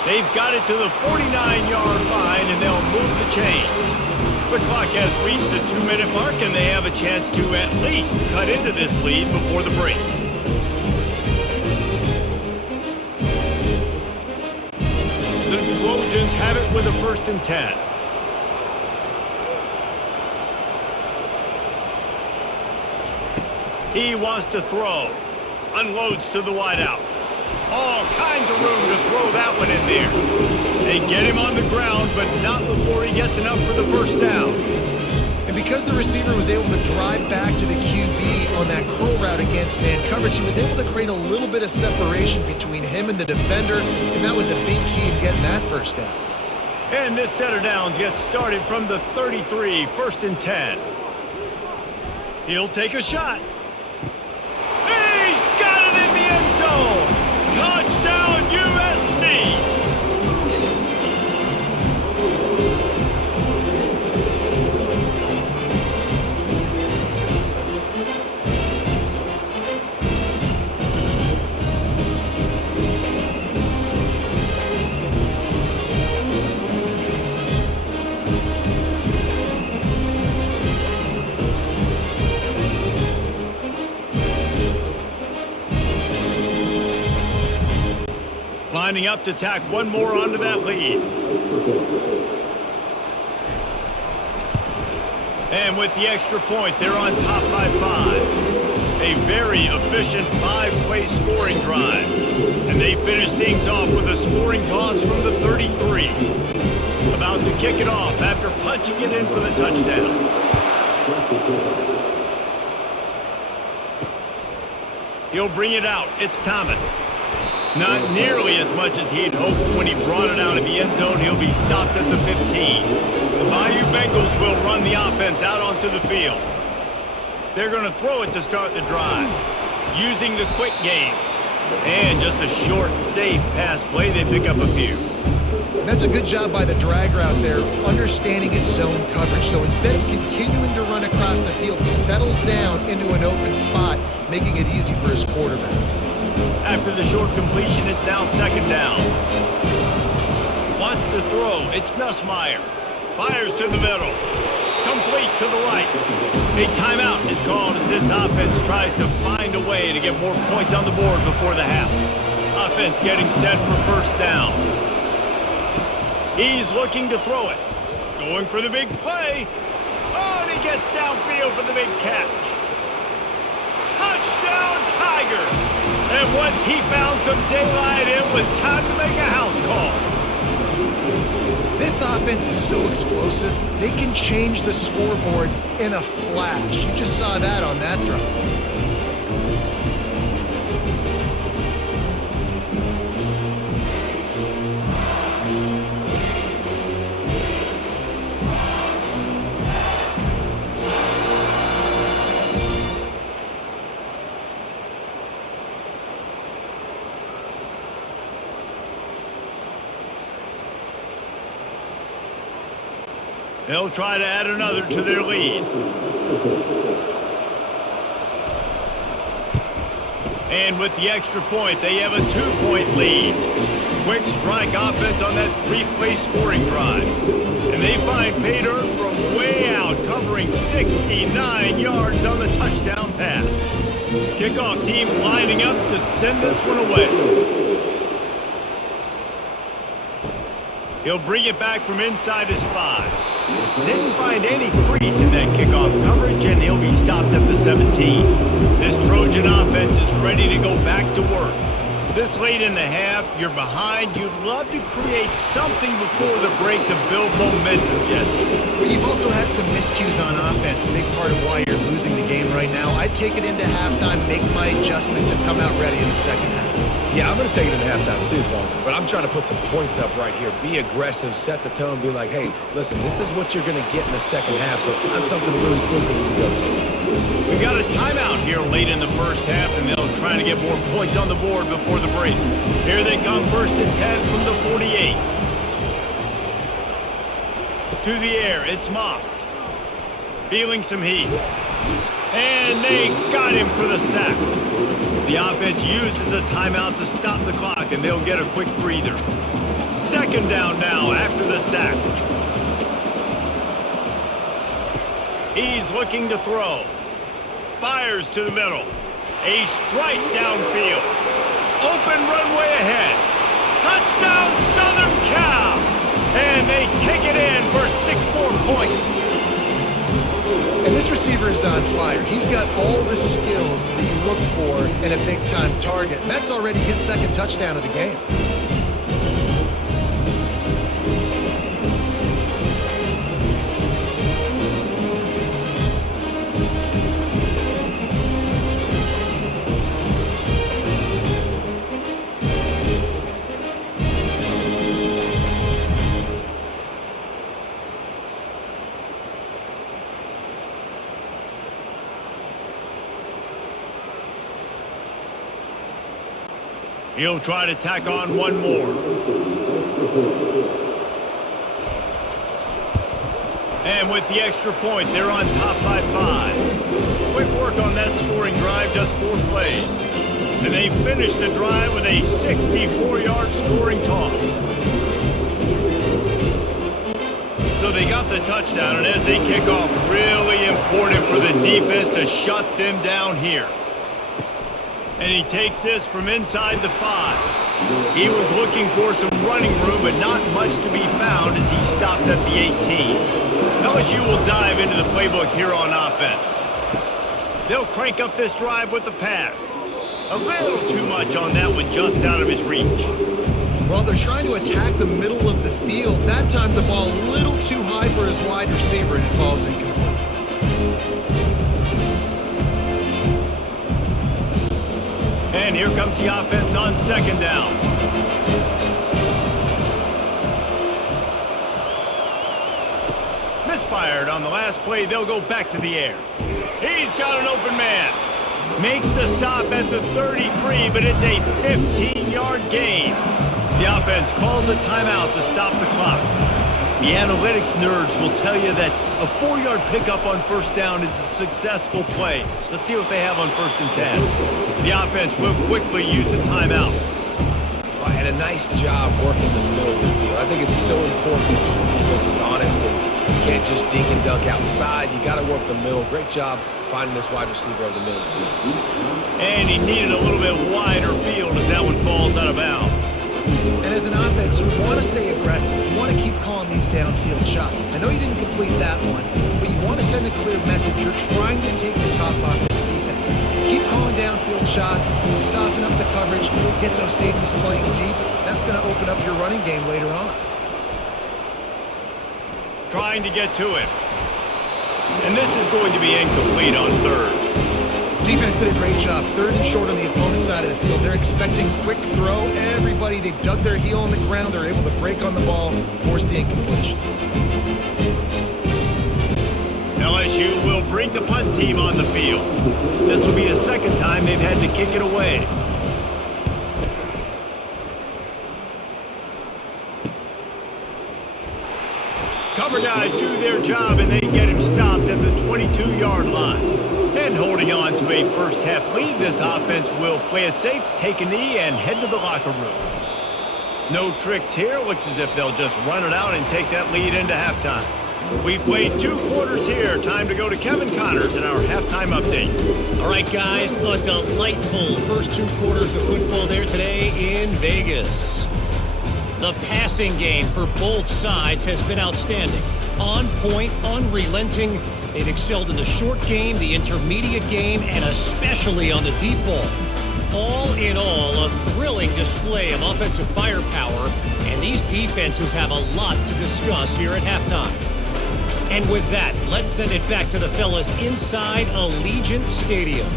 They've got it to the 49-yard line, and they'll move the chains. The clock has reached the 2-minute mark, and they have a chance to at least cut into this lead before the break. The Trojans have it with a 1st and 10. He wants to throw. Unloads to the wideout. All kinds of room to throw that one in there. They get him on the ground, but not before he gets enough for the 1st down. And because the receiver was able to drive back to the QB on that curl route against man coverage, he was able to create a little bit of separation between him and the defender, and that was a big key in getting that 1st down. And this set of downs gets started from the 33, 1st and 10. He'll take a shot. He's got it in the end zone. Touchdown, USC. lining up to tack one more onto that lead. And with the extra point, they're on top by 5. A very efficient 5-play scoring drive. And they finish things off with a scoring toss from the 33. About to kick it off after punching it in for the touchdown. He'll bring it out. It's Thomas. Not nearly as much as he had hoped when he brought it out of the end zone. He'll be stopped at the 15. The Bayou Bengals will run the offense out onto the field. They're going to throw it to start the drive, using the quick game. And just a short, safe pass play. They pick up a few. That's a good job by the drag route there, understanding its zone coverage. So instead of continuing to run across the field, he settles down into an open spot, making it easy for his quarterback. After the short completion, it's now second down. Wants to throw. It's Nussmeier. Fires to the middle. Complete to the right. A timeout is called as this offense tries to find a way to get more points on the board before the half. Offense getting set for first down. He's looking to throw it. Going for the big play. Oh, and he gets downfield for the big catch. Touchdown, Tigers! And once he found some daylight, it was time to make a house call. This offense is so explosive, they can change the scoreboard in a flash. You just saw that on that drive. They'll try to add another to their lead. And with the extra point, they have a 2-point lead. Quick strike offense on that 3-play scoring drive. And they find pay dirt from way out, covering 69 yards on the touchdown pass. Kickoff team lining up to send this one away. He'll bring it back from inside his 5. Didn't find any crease in that kickoff coverage, and he'll be stopped at the 17. This Trojan offense is ready to go back to work. This late in the half, you're behind. You'd love to create something before the break to build momentum, Jesse. But you've also had some miscues on offense, a big part of why you're losing the game right now. I'd take it into halftime, make my adjustments, and come out ready in the second half. Yeah, I'm going to take it in halftime too, Paul. But I'm trying to put some points up right here. Be aggressive, set the tone, be like, hey, listen, this is what you're going to get in the second half, so find something really quick that you can go to. We got a timeout here late in the first half, and they'll try to get more points on the board before the break. Here they come, 1st and 10 from the 48. To the air, it's Moss. Feeling some heat. And they got him for the sack. The offense uses a timeout to stop the clock, and they'll get a quick breather. Second down now after the sack. He's looking to throw. Fires to the middle. A strike downfield. Open runway ahead. Touchdown, Southern Cal! And they take it in for 6 more points. And this receiver is on fire. He's got all the skills that you look for in a big-time target. And that's already his second touchdown of the game. He'll try to tack on one more. And with the extra point, they're on top by 5. Quick work on that scoring drive, just 4 plays. And they finish the drive with a 64-yard scoring toss. So they got the touchdown, and as they kick off, really important for the defense to shut them down here. And he takes this from inside the 5. He was looking for some running room, but not much to be found as he stopped at the 18. LSU will dive into the playbook here on offense. They'll crank up this drive with the pass. A little too much on that one, just out of his reach. Well, they're trying to attack the middle of the field. That time the ball a little too high for his wide receiver, and it falls incomplete. And here comes the offense on second down. Misfired on the last play. They'll go back to the air. He's got an open man. Makes the stop at the 33, but it's a 15-yard gain. The offense calls a timeout to stop the clock. The analytics nerds will tell you that a 4-yard pickup on first down is a successful play. Let's see what they have on 1st and 10. The offense will quickly use the timeout. And a nice job working the middle of the field. I think it's so important to keep defenses honest, and you can't just dink and dunk outside. You got to work the middle. Great job finding this wide receiver over the middle of the field. And he needed a little bit wider field as that one falls out of bounds. And as an offense, you want to stay aggressive. You want to keep calling these downfield shots. I know you didn't complete that one, but you want to send a clear message. You're trying to take the top off this defense. You keep calling downfield shots, you soften up the coverage, get those safeties playing deep. That's going to open up your running game later on. Trying to get to it. And this is going to be incomplete on 3rd. Defense did a great job. 3rd and short on the opponent's side of the field. They're expecting quick throw. Everybody, they dug their heel on the ground. They're able to break on the ball, force the incompletion. LSU will bring the punt team on the field. This will be the 2nd time they've had to kick it away. Cover guys do their job, and they get him stopped at the 22-yard line. And holding on to a first-half lead, this offense will play it safe, take a knee, and head to the locker room. No tricks here. Looks as if they'll just run it out and take that lead into halftime. We've played 2 quarters here. Time to go to Kevin Connors in our halftime update. All right, guys, a delightful first 2 quarters of football there today in Vegas. The passing game for both sides has been outstanding. On point, unrelenting. They've excelled in the short game, the intermediate game, and especially on the deep ball. All in all, a thrilling display of offensive firepower, and these defenses have a lot to discuss here at halftime. And with that, let's send it back to the fellas inside Allegiant Stadium.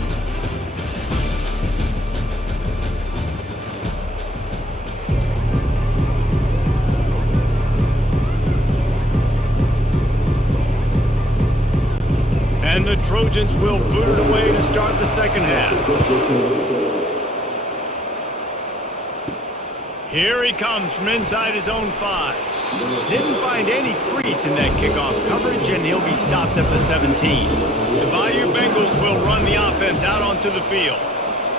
And the Trojans will boot it away to start the 2nd half. Here he comes from inside his own 5. Didn't find any crease in that kickoff coverage, and he'll be stopped at the 17. The Bayou Bengals will run the offense out onto the field.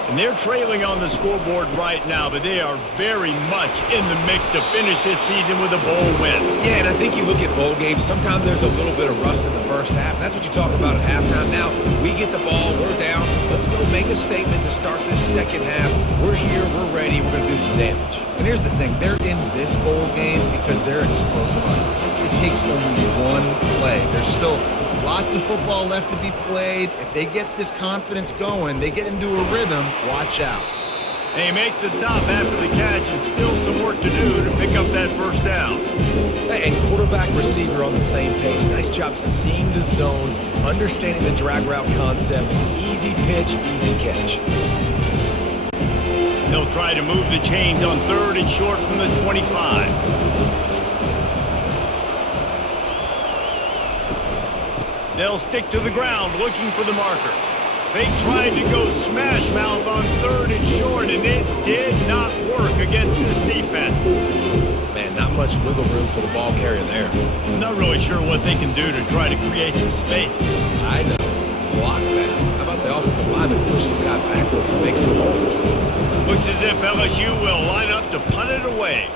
And they're trailing on the scoreboard right now, but they are very much in the mix to finish this season with a bowl win. Yeah, and I think you look at bowl games, sometimes there's a little bit of rust in the first half. That's what you talk about at halftime. Now, we get the ball, we're down. Let's go make a statement to start this 2nd half. We're here, we're ready, we're going to do some damage. And here's the thing, they're in this bowl game because they're explosive. It takes only one play. There's still lots of football left to be played. If they get this confidence going, they get into a rhythm, watch out. They make the stop after the catch, and still some work to do to pick up that first down. And quarterback receiver on the same page. Nice job seeing the zone, understanding the drag route concept. Easy pitch, easy catch. They'll try to move the chains on 3rd and short from the 25. They'll stick to the ground looking for the marker. They tried to go smash mouth on 3rd and short, and it did not work against this defense. Man, not much wiggle room for the ball carrier there. I'm not really sure what they can do to try to create some space. I know. Block that. How about the offensive lineman push some guy backwards and make some holes? Looks as if LSU will line up to punt it away.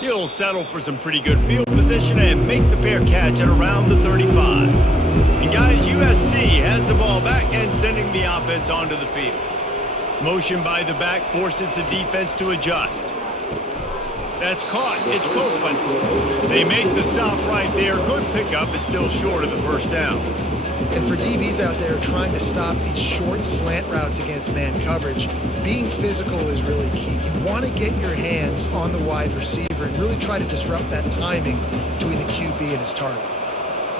He'll settle for some pretty good field position and make the fair catch at around the 35. And guys, USC has the ball back and sending the offense onto the field. Motion by the back forces the defense to adjust. That's caught. It's Copeland. They make the stop right there. Good pickup. It's still short of the first down. And for DBs out there trying to stop these short slant routes against man coverage, being physical is really key. You want to get your hands on the wide receiver and really try to disrupt that timing between the QB and his target.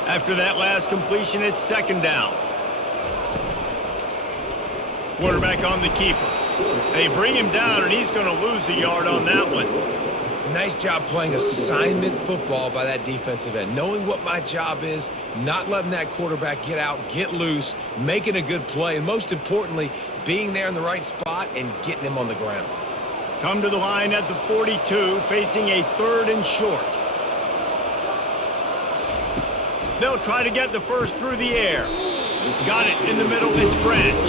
After that last completion, it's second down. Quarterback on the keeper. They bring him down, and he's going to lose a yard on that one. Nice job playing assignment football by that defensive end. Knowing what my job is, not letting that quarterback get out, get loose, making a good play, and most importantly, being there in the right spot and getting him on the ground. Come to the line at the 42, facing a 3rd and short. They'll try to get the first through the air. Got it in the middle, it's Branch.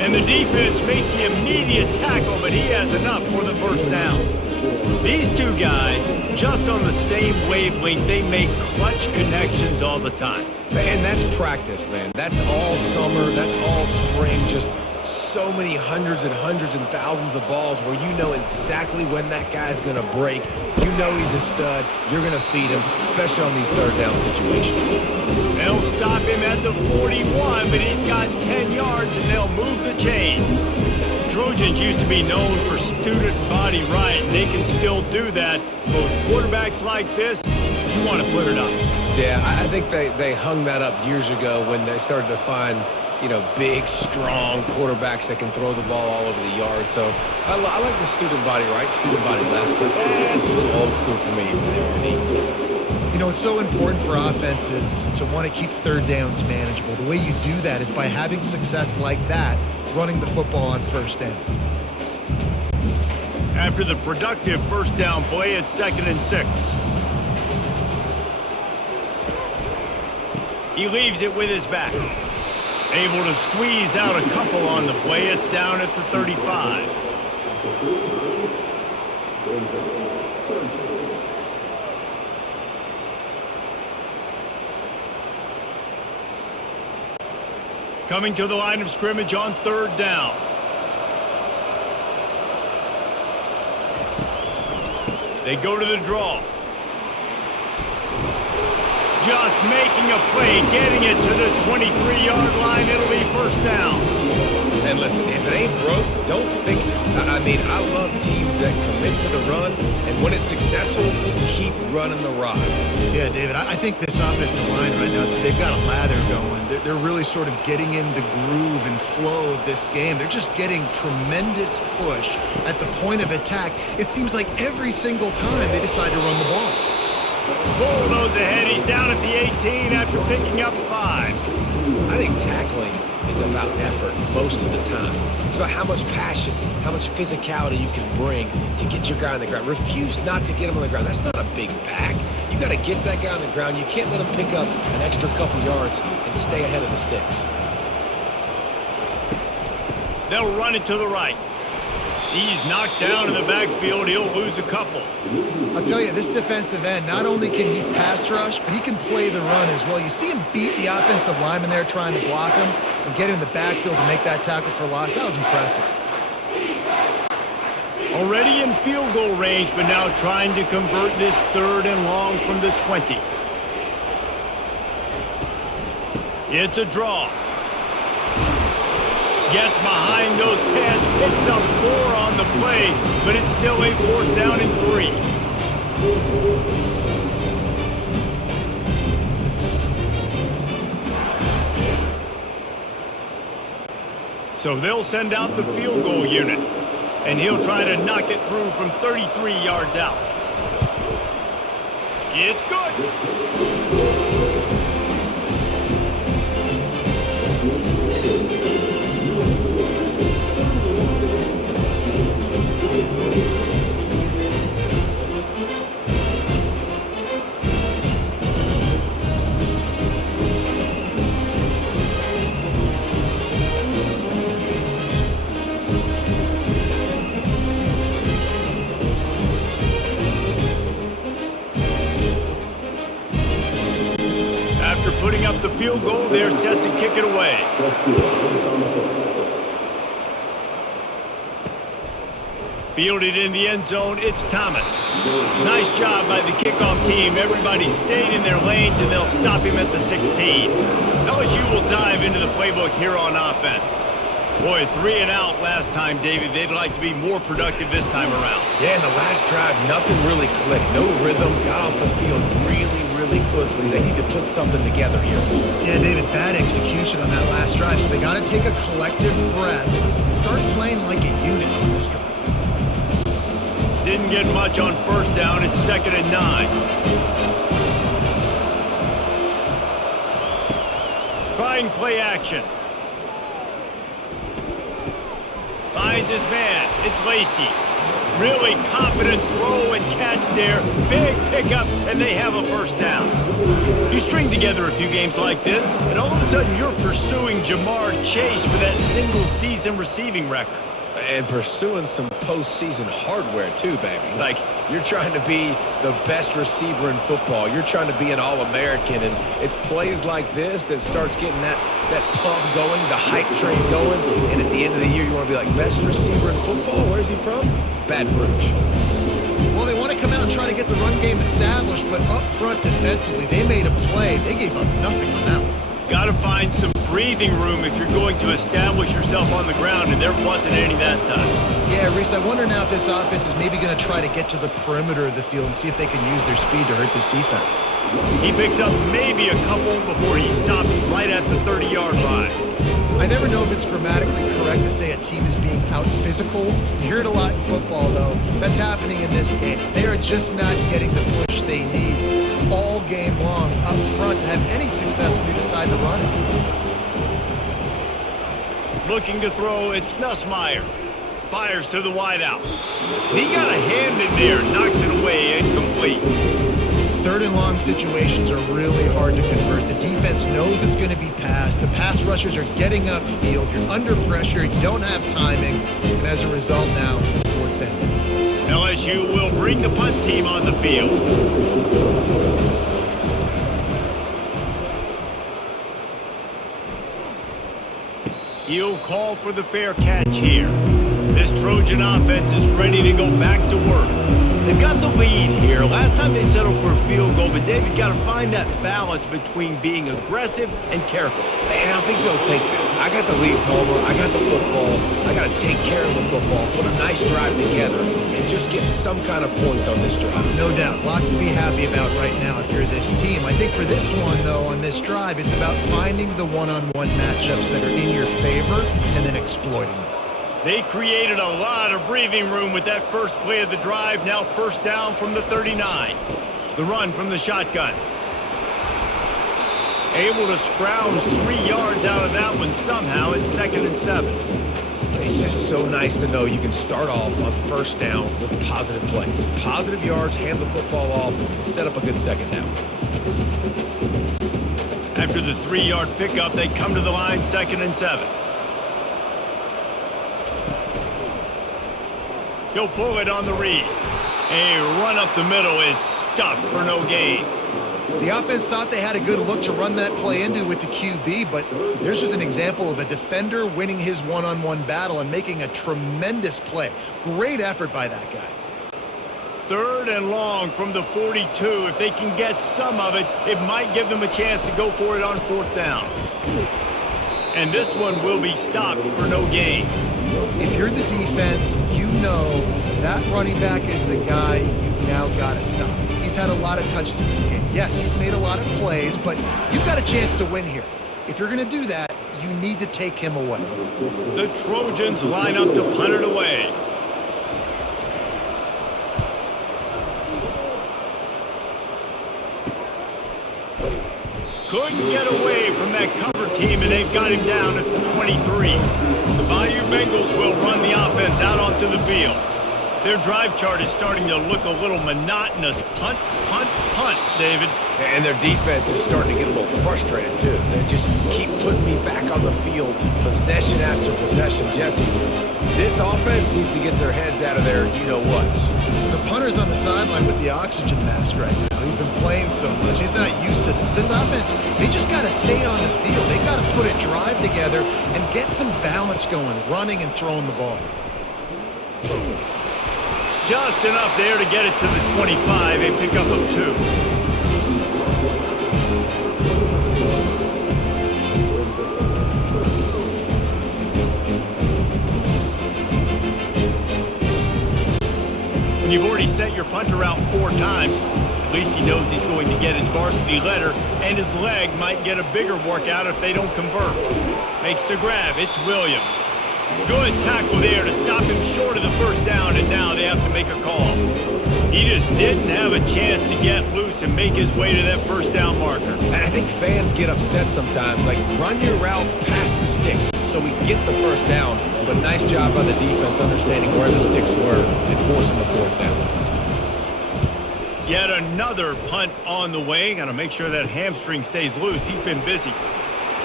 And the defense makes the immediate tackle, but he has enough for the first down. These two guys, just on the same wavelength, they make clutch connections all the time. And that's practice, man. That's all summer, that's all spring, just so many hundreds and thousands of balls where you know exactly when that guy's going to break. You know he's a stud. You're going to feed him, especially on these third down situations. They'll stop him at the 41, but he's got 10 yards, and they'll move the chains. Trojans used to be known for student body right, and they can still do that. Both quarterbacks like this, you want to put it up. Yeah, I think they hung that up years ago when they started to find, you know, big, strong quarterbacks that can throw the ball all over the yard. So I like the student body right, student body left, but that's a little old school for me. You know, it's so important for offenses to want to keep third downs manageable. The way you do that is by having success like that, running the football on first down. After the productive first down play, it's 2nd and 6. He leaves it with his back. Able to squeeze out a couple on the play. It's down at the 35. Coming to the line of scrimmage on 3rd down. They go to the draw. Just making a play, getting it to the 23-yard line. It'll be first down. And listen, if it ain't broke, don't fix it. I mean, I love teams that commit to the run, and when it's successful, keep running the rock. Yeah, David, I think this offensive line right now, they've got a lather going. They're really sort of getting in the groove and flow of this game. They're just getting tremendous push at the point of attack. It seems like every single time they decide to run the ball. Bulldoze ahead. He's down at the 18 after picking up 5. I think tackling is about effort most of the time. It's about how much passion, how much physicality you can bring to get your guy on the ground. Refuse not to get him on the ground. That's not a big back. You got to get that guy on the ground. You can't let him pick up an extra couple yards and stay ahead of the sticks. They'll run it to the right. He's knocked down in the backfield. He'll lose a couple. I'll tell you, this defensive end, not only can he pass rush, but he can play the run as well. You see him beat the offensive lineman there trying to block him and get in the backfield to make that tackle for loss. That was impressive. Already in field goal range, but now trying to convert this 3rd and long from the 20. It's a draw. Gets behind those pads, picks up 4 on the play, but it's still a 4th down and 3. So they'll send out the field goal unit, and he'll try to knock it through from 33 yards out. It's good. Putting up the field goal, they're set to kick it away. Fielded in the end zone, it's Thomas. Nice job by the kickoff team. Everybody stayed in their lanes, and they'll stop him at the 16. LSU will dive into the playbook here on offense. Boy, 3 and out last time, David. They'd like to be more productive this time around. Yeah, in the last drive, nothing really clicked. No rhythm, got off the field really quickly. They need to put something together here. Yeah, David, bad execution on that last drive, so they got to take a collective breath and start playing like a unit on this drive. Didn't get much on first down. It's 2nd and 9. Trying play action. Finds his man. It's Lacey. Really confident throw and catch there. Big pickup, and they have a first down. You string together a few games like this, and all of a sudden you're pursuing Jamar Chase for that single-season receiving record. And pursuing some postseason hardware too, baby. Like, you're trying to be the best receiver in football. You're trying to be an All-American, and it's plays like this that starts getting that pump going, the hype train going, and at the end of the year, you want to be like, best receiver in football? Where's he from? Baton Rouge. Well, they want to come out and try to get the run game established, but up front defensively, they made a play. They gave up nothing on that one. Got to find some breathing room if you're going to establish yourself on the ground, and there wasn't any that time. Yeah, Reese, I wonder now if this offense is maybe going to try to get to the perimeter of the field and see if they can use their speed to hurt this defense. He picks up maybe a couple before he stopped right at the 30-yard line. I never know if it's grammatically correct to say a team is being out-physicaled. You hear it a lot in football, though. That's happening in this game. They are just not getting the push they need all game long up front to have any success when you decide to run it. Looking to throw, it's Nussmeier. Fires to the wideout. He got a hand in there, knocks it away, incomplete. 3rd and long situations are really hard to convert. The defense knows it's going to be passed. The pass rushers are getting upfield. You're under pressure. You don't have timing. And as a result now, 4th down. LSU will bring the punt team on the field. He'll call for the fair catch here. This Trojan offense is ready to go back to work. They've got the lead here. Last time they settled for a field goal, but David got to find that balance between being aggressive and careful. And I think they'll take that. I got the lead, Palmer. I got the football. I got to take care of the football, put a nice drive together, and just get some kind of points on this drive. No doubt. Lots to be happy about right now if you're this team. I think for this one, though, on this drive, it's about finding the one-on-one matchups that are in your favor and then exploiting them. They created a lot of breathing room with that first play of the drive. Now 1st down from the 39. The run from the shotgun. Able to scrounge 3 yards out of that one somehow. It's 2nd and 7. It's just so nice to know you can start off on 1st down with positive plays. Positive yards, hand the football off, set up a good 2nd down. After the 3-yard pickup, they come to the line 2nd and 7. He'll pull it on the read. A run up the middle is stuffed for no gain. The offense thought they had a good look to run that play into with the QB, but there's just an example of a defender winning his one-on-one battle and making a tremendous play. Great effort by that guy. 3rd and long from the 42. If they can get some of it, it might give them a chance to go for it on 4th down. And this one will be stopped for no gain. If you're the defense, you know that running back is the guy you've now got to stop. He's had a lot of touches in this game. Yes, he's made a lot of plays, but you've got a chance to win here. If you're going to do that, you need to take him away. The Trojans line up to punt it away. Couldn't get away from that cover team, and they've got him down at the 23. The Bayou Bengals will run the offense out onto the field. Their drive chart is starting to look a little monotonous. Punt, punt, punt, David. And their defense is starting to get a little frustrated, too. They just keep putting me back on the field, possession after possession. Jesse, this offense needs to get their heads out of their you-know-whats. The punter's on the sideline with the oxygen mask right now. He's been playing so much. He's not used to this. This offense, they just got to stay on the field. They got to put a drive together and get some balance going, running and throwing the ball. Just enough there to get it to the 25, a pickup of 2. When you've already sent your punter out 4 times, at least he knows he's going to get his varsity letter, and his leg might get a bigger workout if they don't convert. Makes the grab. It's Williams. Good tackle there to stop him short of the first down, and now they have to make a call. He just didn't have a chance to get loose and make his way to that first down marker. And I think fans get upset sometimes. Like, run your route past the sticks so we get the first down. But nice job by the defense understanding where the sticks were and forcing the 4th down. Yet another punt on the way. Got to make sure that hamstring stays loose. He's been busy.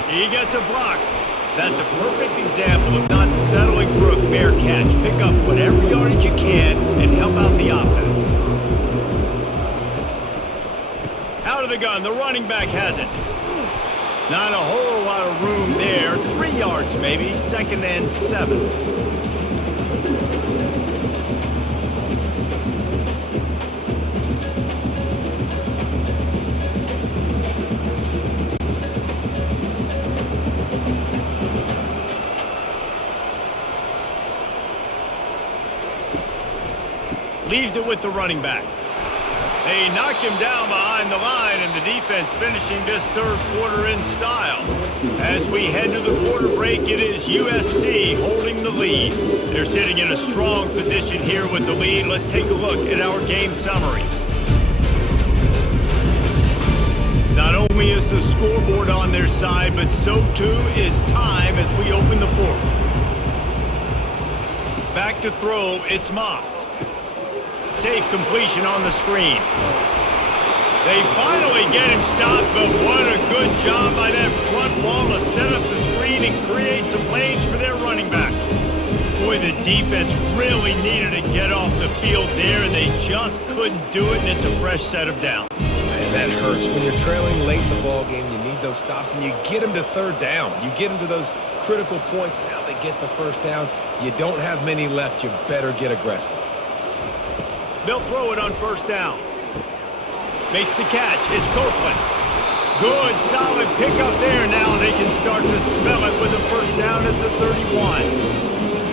He gets a block. That's a perfect example of not settling for a fair catch. Pick up whatever yardage you can and help out the offense. Out of the gun, the running back has it. Not a whole lot of room there. 3 yards maybe, 2nd and 7. Leaves it with the running back. They knock him down behind the line, and the defense finishing this 3rd quarter in style. As we head to the quarter break, it is USC holding the lead. They're sitting in a strong position here with the lead. Let's take a look at our game summary. Not only is the scoreboard on their side, but so too is time as we open the 4th. Back to throw, it's Moss. Safe completion on the screen. They finally get him stopped, but what a good job by that front wall to set up the screen and create some lanes for their running back. Boy, the defense really needed to get off the field there, and they just couldn't do it, and it's a fresh set of downs. Man, that hurts. When you're trailing late in the ball game, you need those stops, and you get them to 3rd down. You get them to those critical points. Now they get the first down. You don't have many left. You better get aggressive. They'll throw it on 1st down. Makes the catch. It's Copeland. Good, solid pickup there. Now they can start to smell it with the first down at the 31.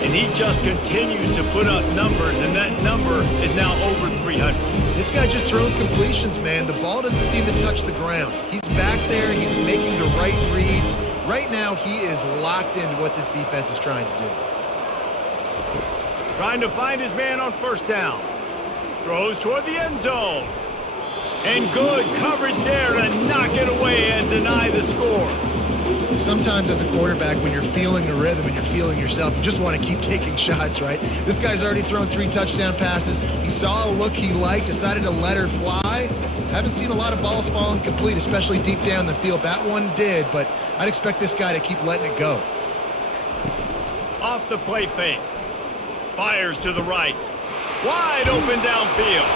And he just continues to put up numbers, and that number is now over 300. This guy just throws completions, man. The ball doesn't seem to touch the ground. He's back there. He's making the right reads. Right now, he is locked into what this defense is trying to do. Trying to find his man on 1st down. Throws toward the end zone. And good coverage there to knock it away and deny the score. Sometimes as a quarterback, when you're feeling the rhythm and you're feeling yourself, you just want to keep taking shots, right? This guy's already thrown 3 touchdown passes. He saw a look he liked, decided to let her fly. Haven't seen a lot of balls falling complete, especially deep down the field. That one did, but I'd expect this guy to keep letting it go. Off the play fake. Fires to the right. Wide open downfield.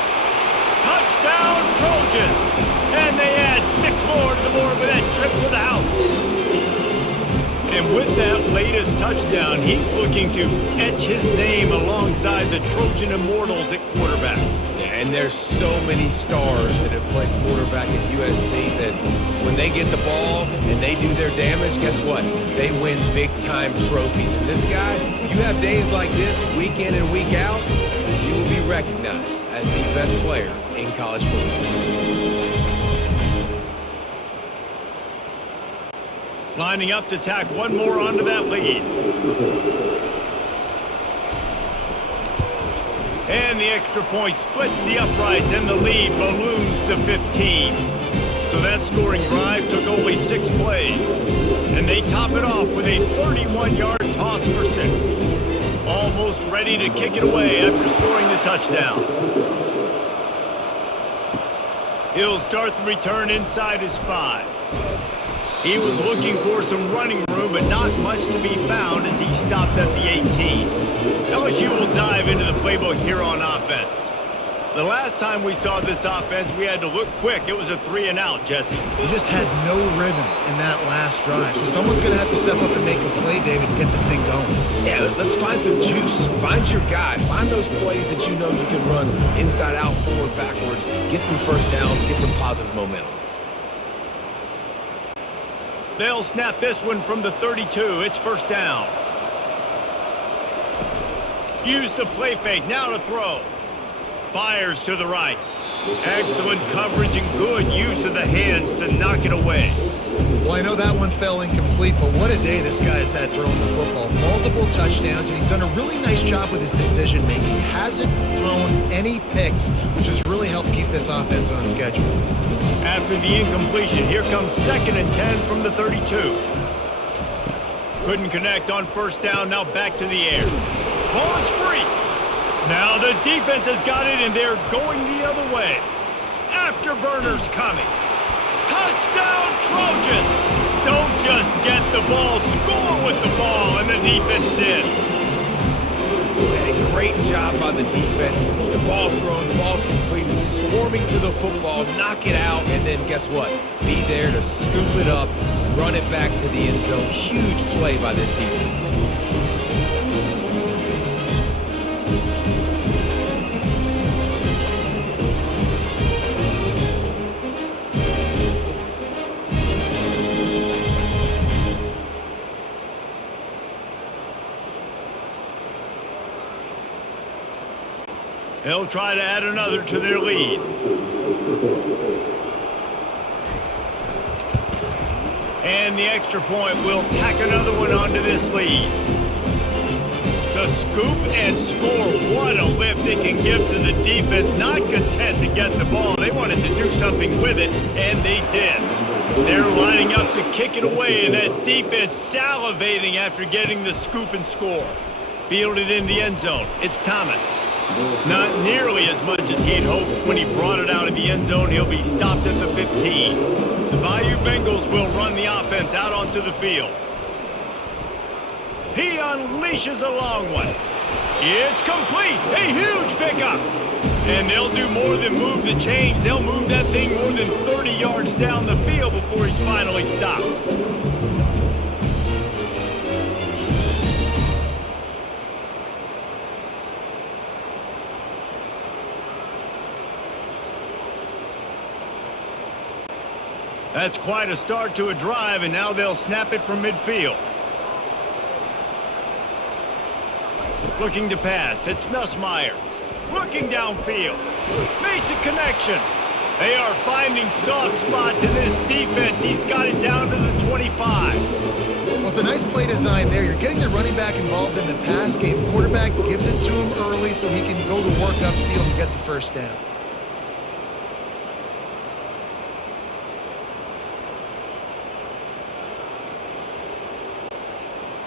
Touchdown Trojans. And they add 6 more to the board with that trip to the house. And with that latest touchdown, he's looking to etch his name alongside the Trojan Immortals at quarterback. Yeah, and there's so many stars that have played quarterback at USC that when they get the ball and they do their damage, guess what? They win big-time trophies. And this guy, you have days like this, week in and week out, you will be recognized as the best player in college football. Lining up to tack one more onto that lead. And the extra point splits the uprights, and the lead balloons to 15. So that scoring drive took only 6 plays. And they top it off with a 31-yard toss for 6. Almost ready to kick it away after scoring the touchdown. He'll start the return inside his 5. He was looking for some running room, but not much to be found as he stopped at the 18. LSU will dive into the playbook here on offense. The last time we saw this offense, we had to look quick. It was a 3-and-out, Jesse. He just had no rhythm in that last drive. So someone's going to have to step up and make a play, David, to get this thing going. Yeah, let's find some juice. Find your guy. Find those plays that you know you can run inside out, forward, backwards. Get some first downs. Get some positive momentum. They'll snap this one from the 32. It's first down. Use the play fake. Now to throw. Fires to the right. Excellent coverage and good use of the hands to knock it away. Well, I know that one fell incomplete, but what a day this guy has had throwing the football. Multiple touchdowns, and he's done a really nice job with his decision-making. Hasn't thrown any picks, which has really helped keep this offense on schedule. After the incompletion, here comes 2nd and 10 from the 32. Couldn't connect on first down, now back to the air. Ball is free. Now the defense has got it, and they're going the other way. Afterburners coming. Touchdown, Trojans! Don't just get the ball, score with the ball, and the defense did. Hey, great job by the defense. The ball's thrown, the ball's completed, swarming to the football, knock it out, and then guess what? Be there to scoop it up, run it back to the end zone. Huge play by this defense. They'll try to add another to their lead. And the extra point will tack another one onto this lead. The scoop and score. What a lift it can give to the defense. Not content to get the ball. They wanted to do something with it, and they did. They're lining up to kick it away, and that defense salivating after getting the scoop and score. Fielded in the end zone. It's Thomas. Not nearly as much as he'd hoped when he brought it out of the end zone. He'll be stopped at the 15. The Bayou Bengals will run the offense out onto the field. He unleashes a long one. It's complete. A huge pickup. And they'll do more than move the chains. They'll move that thing more than 30 yards down the field before he's finally stopped. That's quite a start to a drive, and now they'll snap it from midfield. Looking to pass, it's Nussmeier. Looking downfield, makes a connection. They are finding soft spots in this defense. He's got it down to the 25. Well, it's a nice play design there. You're getting the running back involved in the pass game. Quarterback gives it to him early so he can go to work upfield and get the first down.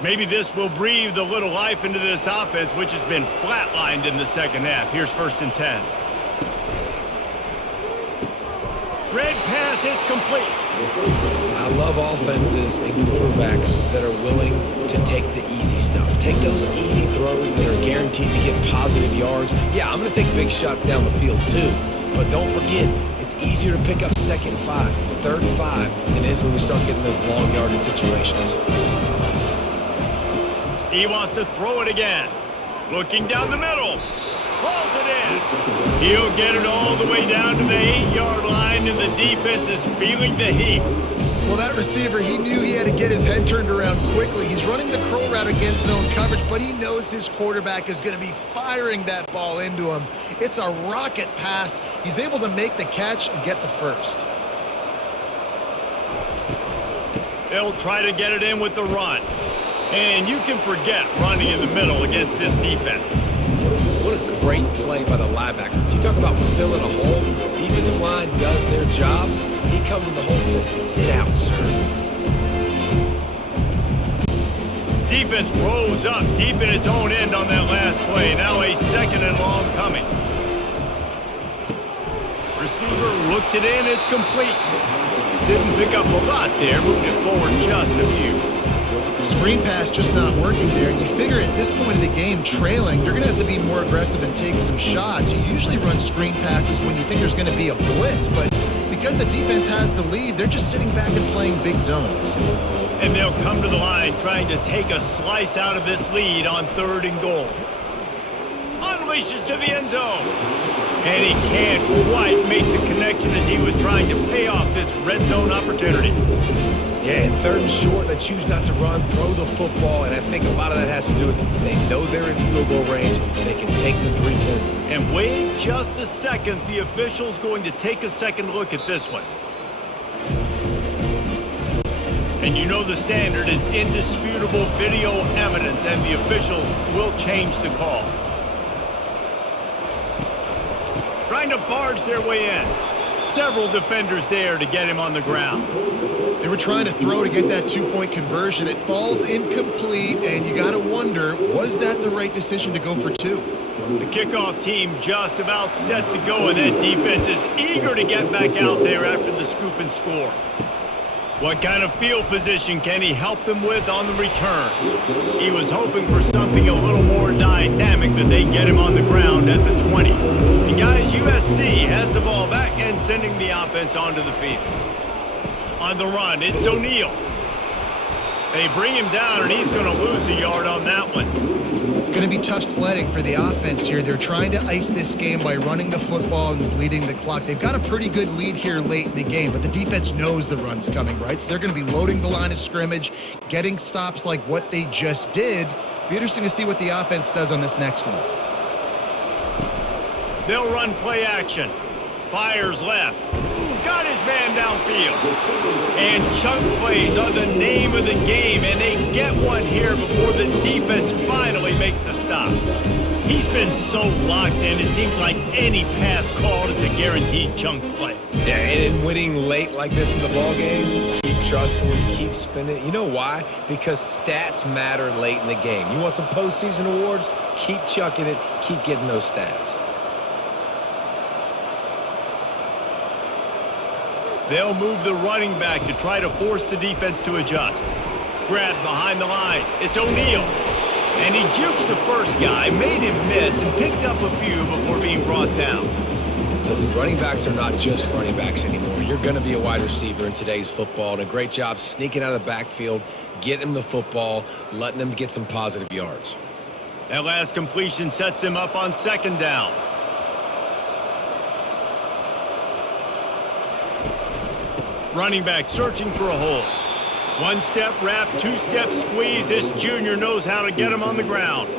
Maybe this will breathe a little life into this offense, which has been flatlined in the second half. Here's 1st and 10. Red pass, it's complete. I love offenses and quarterbacks that are willing to take the easy stuff. Take those easy throws that are guaranteed to get positive yards. Yeah, I'm going to take big shots down the field too. But don't forget, it's easier to pick up 2nd and 5, 3rd and 5 than it is when we start getting those long yardage situations. He wants to throw it again. Looking down the middle. Pulls it in. He'll get it all the way down to the 8-yard line, and the defense is feeling the heat. Well, that receiver, he knew he had to get his head turned around quickly. He's running the curl route against zone coverage, but he knows his quarterback is going to be firing that ball into him. It's a rocket pass. He's able to make the catch and get the first. They'll try to get it in with the run. And you can forget running in the middle against this defense. What a great play by the linebacker. You talk about filling a hole. Defensive line does their jobs. He comes in the hole and says, sit out, sir. Defense rolls up deep in its own end on that last play. Now a 2nd and long coming. Receiver looks it in. It's complete. Didn't pick up a lot there. Moved it forward just a few. Screen pass just not working there. You figure at this point of the game, trailing, you're going to have to be more aggressive and take some shots. You usually run screen passes when you think there's going to be a blitz, but because the defense has the lead, they're just sitting back and playing big zones. And they'll come to the line trying to take a slice out of this lead on 3rd and goal. Unleashes to the end zone. And he can't quite make the connection as he was trying to pay off this red zone opportunity. Yeah, and 3rd and short, they choose not to run, throw the football, and I think a lot of that has to do with they know they're in field goal range. They can take the 3-point. And wait just a second. The official's going to take a second look at this one. And you know the standard is indisputable video evidence, and the officials will change the call. Trying to barge their way in. Several defenders there to get him on the ground. They were trying to throw to get that 2-point conversion. It falls incomplete, and you got to wonder, was that the right decision to go for 2? The kickoff team just about set to go, and that defense is eager to get back out there after the scoop and score. What kind of field position can he help them with on the return? He was hoping for something a little more dynamic than they get him on the ground at the 20. And guys, USC has the ball back and sending the offense onto the field. On the run, it's O'Neal. They bring him down, and he's going to lose a yard on that one. It's going to be tough sledding for the offense here. They're trying to ice this game by running the football and bleeding the clock. They've got a pretty good lead here late in the game, but the defense knows the run's coming, right? So they're going to be loading the line of scrimmage, getting stops like what they just did. Be interesting to see what the offense does on this next one. They'll run play action. Fires left. Got his man downfield. And chunk plays are the name of the game, and they get one here before the defense finally makes a stop. He's been so locked in, it seems like any pass called is a guaranteed chunk play. Yeah, and winning late like this in the ball game, keep trusting him, keep spinning. You know why? Because stats matter late in the game. You want some postseason awards? Keep chucking it, keep getting those stats. They'll move the running back to try to force the defense to adjust. Grabbed behind the line. It's O'Neal. And he jukes the first guy, made him miss, and picked up a few before being brought down. Listen, running backs are not just running backs anymore. You're going to be a wide receiver in today's football, and a great job sneaking out of the backfield, getting him the football, letting him get some positive yards. That last completion sets him up on 2nd down. Running back searching for a hole. 1-step wrap, 2-step squeeze. This junior knows how to get him on the ground.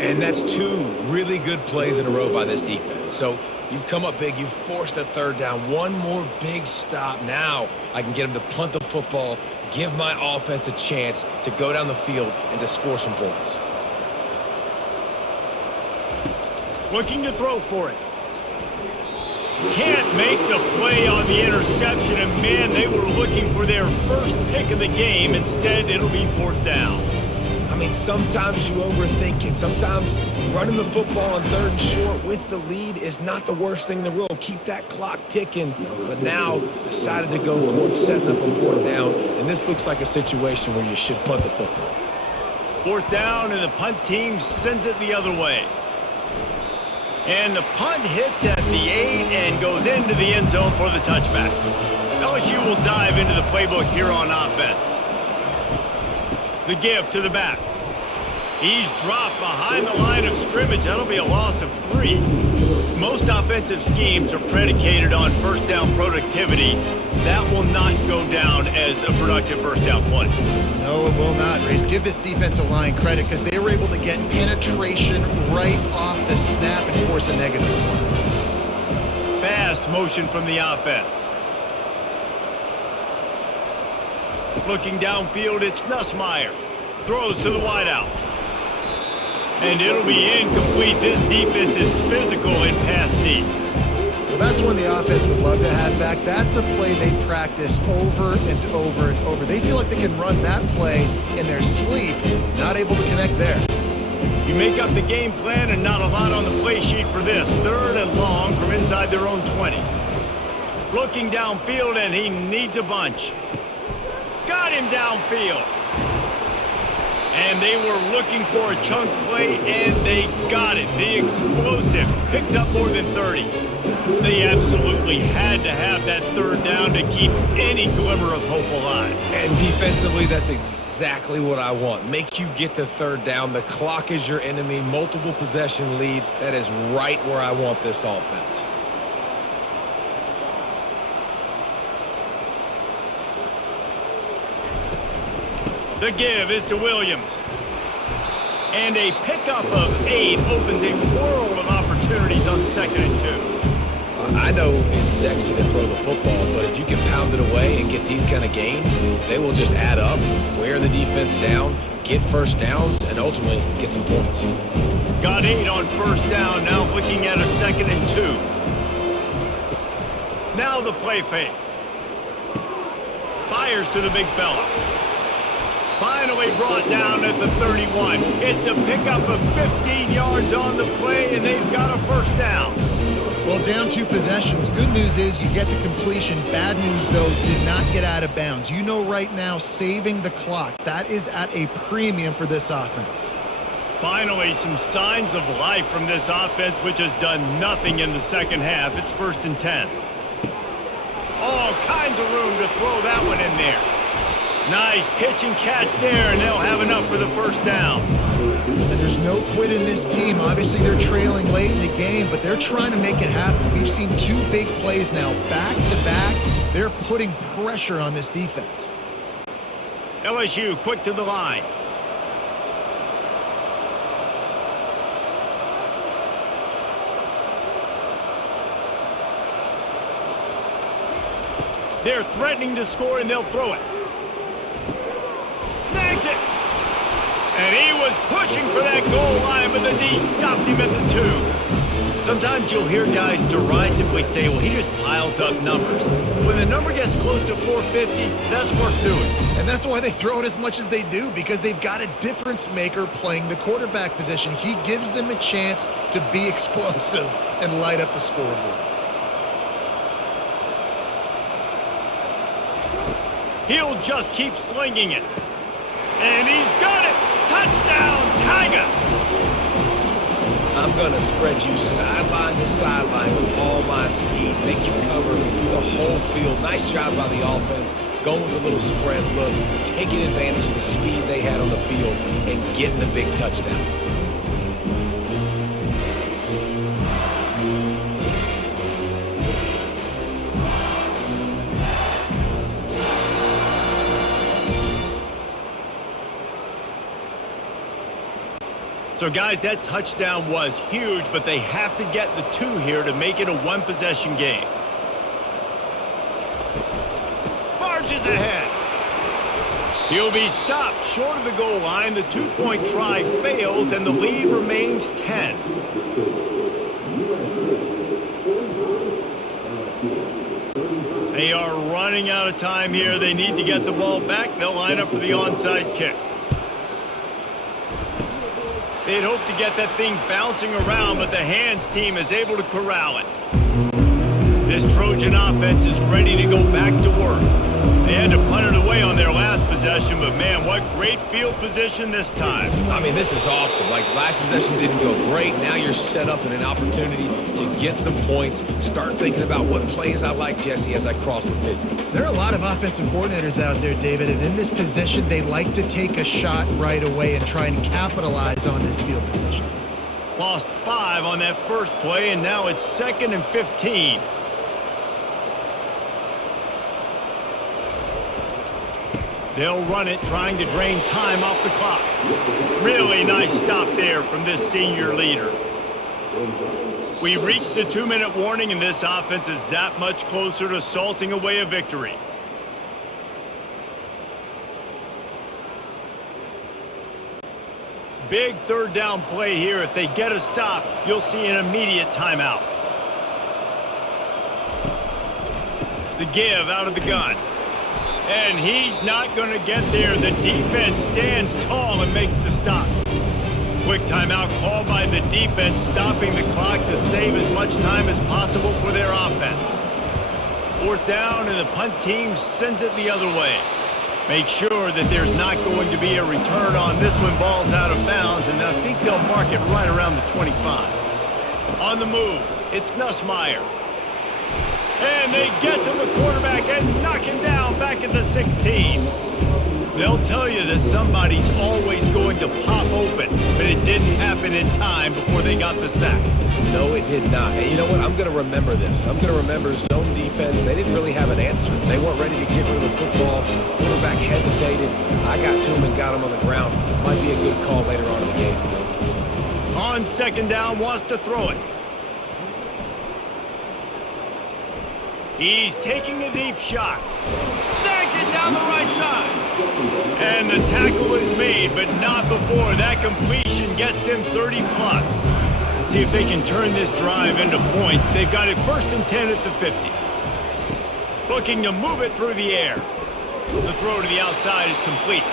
And that's 2 really good plays in a row by this defense. So you've come up big. You've forced a 3rd down. One more big stop. Now I can get him to punt the football, give my offense a chance to go down the field and to score some points. Looking to throw for it. Can't make the play on the interception, and man, they were looking for their first pick of the game. Instead, it'll be 4th down. I mean, sometimes you overthink it. Sometimes running the football on 3rd and short with the lead is not the worst thing in the world. Keep that clock ticking. But now decided to go for it, setting up a 4th down, and this looks like a situation where you should punt the football. 4th down, and the punt team sends it the other way. And the punt hits at the 8 and goes into the end zone for the touchback. LSU will dive into the playbook here on offense. The give to the back. He's dropped behind the line of scrimmage. That'll be a loss of 3. Most offensive schemes are predicated on 1st down productivity. That will not go down as a productive 1st down play. No, it will not, Reese. Give this defensive line credit because they were able to get penetration right off the snap and force a negative play. Fast motion from the offense. Looking downfield, it's Nussmeier. Throws to the wideout. And it'll be incomplete. This defense is physical in pass deep. Well, that's one the offense would love to have back. That's a play they practice over and over and over. They feel like they can run that play in their sleep, not able to connect there. You make up the game plan and not a lot on the play sheet for this. 3rd and long from inside their own 20. Looking downfield, and he needs a bunch. Got him downfield. And they were looking for a chunk play, and they got it. The explosive picks up more than 30. They absolutely had to have that third down to keep any glimmer of hope alive. And defensively, that's exactly what I want. Make you get the third down. The clock is your enemy. Multiple possession lead. That is right where I want this offense. The give is to Williams. And a pickup of 8 opens a world of opportunities on 2nd and 2. I know it's sexy to throw the football, but if you can pound it away and get these kind of gains, they will just add up, wear the defense down, get first downs, and ultimately get some points. Got 8 on 1st down, now looking at a 2nd and 2. Now the play fake. Fires to the big fella. Finally brought down at the 31. It's a pickup of 15 yards on the play, and they've got a 1st down. Well, down 2 possessions. Good news is you get the completion. Bad news, though, did not get out of bounds. You know right now, saving the clock, that is at a premium for this offense. Finally, some signs of life from this offense, which has done nothing in the second half. It's 1st and 10. All kinds of room to throw that one in there. Nice pitch and catch there, and they'll have enough for the 1st down. And there's no quit in this team. Obviously, they're trailing late in the game, but they're trying to make it happen. We've seen 2 big plays now, back-to-back. They're putting pressure on this defense. LSU quick to the line. They're threatening to score, and they'll throw it. Snags it. And he was pushing for that goal line, but the D stopped him at the 2. Sometimes you'll hear guys derisively say, well, he just piles up numbers. When the number gets close to 450, that's worth doing. And that's why they throw it as much as they do, because they've got a difference maker playing the quarterback position. He gives them a chance to be explosive and light up the scoreboard. He'll just keep slinging it. And he's got it! Touchdown, Tigers! I'm going to spread you sideline to sideline with all my speed, make you cover the whole field. Nice job by the offense, going with a little spread look, taking advantage of the speed they had on the field, and getting the big touchdown. So, guys, that touchdown was huge, but they have to get the 2 here to make it a 1-possession game. Marches ahead. He'll be stopped short of the goal line. The 2-point try fails, and the lead remains 10. They are running out of time here. They need to get the ball back. They'll line up for the onside kick. They'd hope to get that thing bouncing around, but the hands team is able to corral it. This Trojan offense is ready to go back to work. They had to punt it away on their last possession, but man, what great field position this time. I mean, this is awesome. Like, last possession didn't go great. Now you're set up in an opportunity to get some points. Start thinking about what plays I like, Jesse, as I cross the 50. There are a lot of offensive coordinators out there, David, and in this position, they like to take a shot right away and try and capitalize on this field position. Lost 5 on that first play, and now it's 2nd and 15. They'll run it, trying to drain time off the clock. Really nice stop there from this senior leader. We've reached the 2-minute warning, and this offense is that much closer to salting away a victory. Big 3rd down play here. If they get a stop, you'll see an immediate timeout. The give out of the gun. And he's not going to get there. The defense stands tall and makes the stop. Quick timeout called by the defense, stopping the clock to save as much time as possible for their offense. 4th down, and the punt team sends it the other way. Make sure that there's not going to be a return on this when ball's out of bounds, and I think they'll mark it right around the 25. On the move, it's Nussmeier. And they get to the quarterback and knock him down back at the 16. They'll tell you that somebody's always going to pop open, but it didn't happen in time before they got the sack. No, it did not. And you know what? I'm going to remember this. I'm going to remember zone defense. They didn't really have an answer. They weren't ready to get rid of the football. Quarterback hesitated. I got to him and got him on the ground. Might be a good call later on in the game. On second down, wants to throw it. He's taking a deep shot. Snags it down the right side. And the tackle is made, but not before that completion gets them 30+. See if they can turn this drive into points. They've got it 1st and 10 at the 50. Looking to move it through the air. The throw to the outside is complete.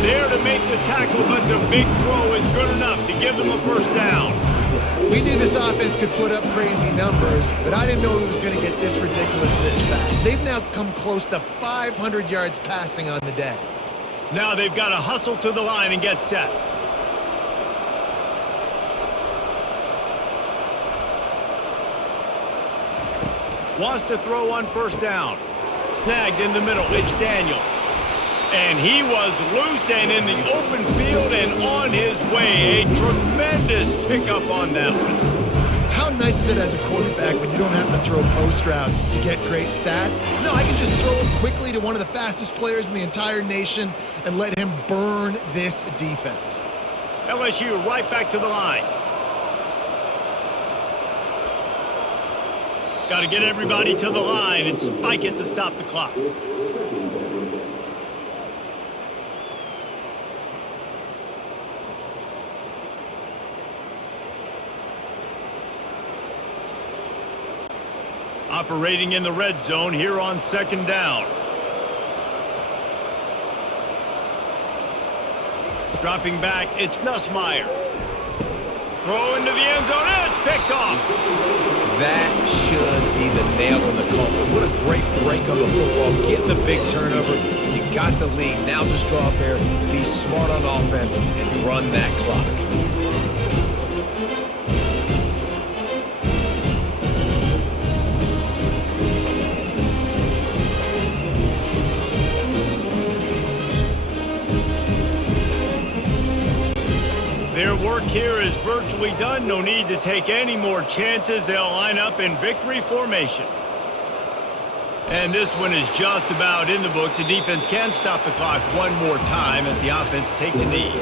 There to make the tackle, but the big throw is good enough to give them a 1st down. We knew this offense could put up crazy numbers, but I didn't know it was going to get this ridiculous this fast. They've now come close to 500 yards passing on the day. Now they've got to hustle to the line and get set. Wants to throw on 1st down. Snagged in the middle. It's Daniels. And he was loose and in the open field and on his way. A tremendous pickup on that one. How nice is it as a quarterback when you don't have to throw post routes to get great stats? No, I can just throw it quickly to one of the fastest players in the entire nation and let him burn this defense. LSU right back to the line. Got to get everybody to the line and spike it to stop the clock. Operating in the red zone here on 2nd down. Dropping back, it's Nussmeier. Throw into the end zone, and it's picked off. That should be the nail in the coffin. What a great break on the football. Get the big turnover. You got the lead. Now just go out there, be smart on offense, and run that clock. Their work here is virtually done. No need to take any more chances. They'll line up in victory formation. And this one is just about in the books. The defense can stop the clock one more time as the offense takes a knee.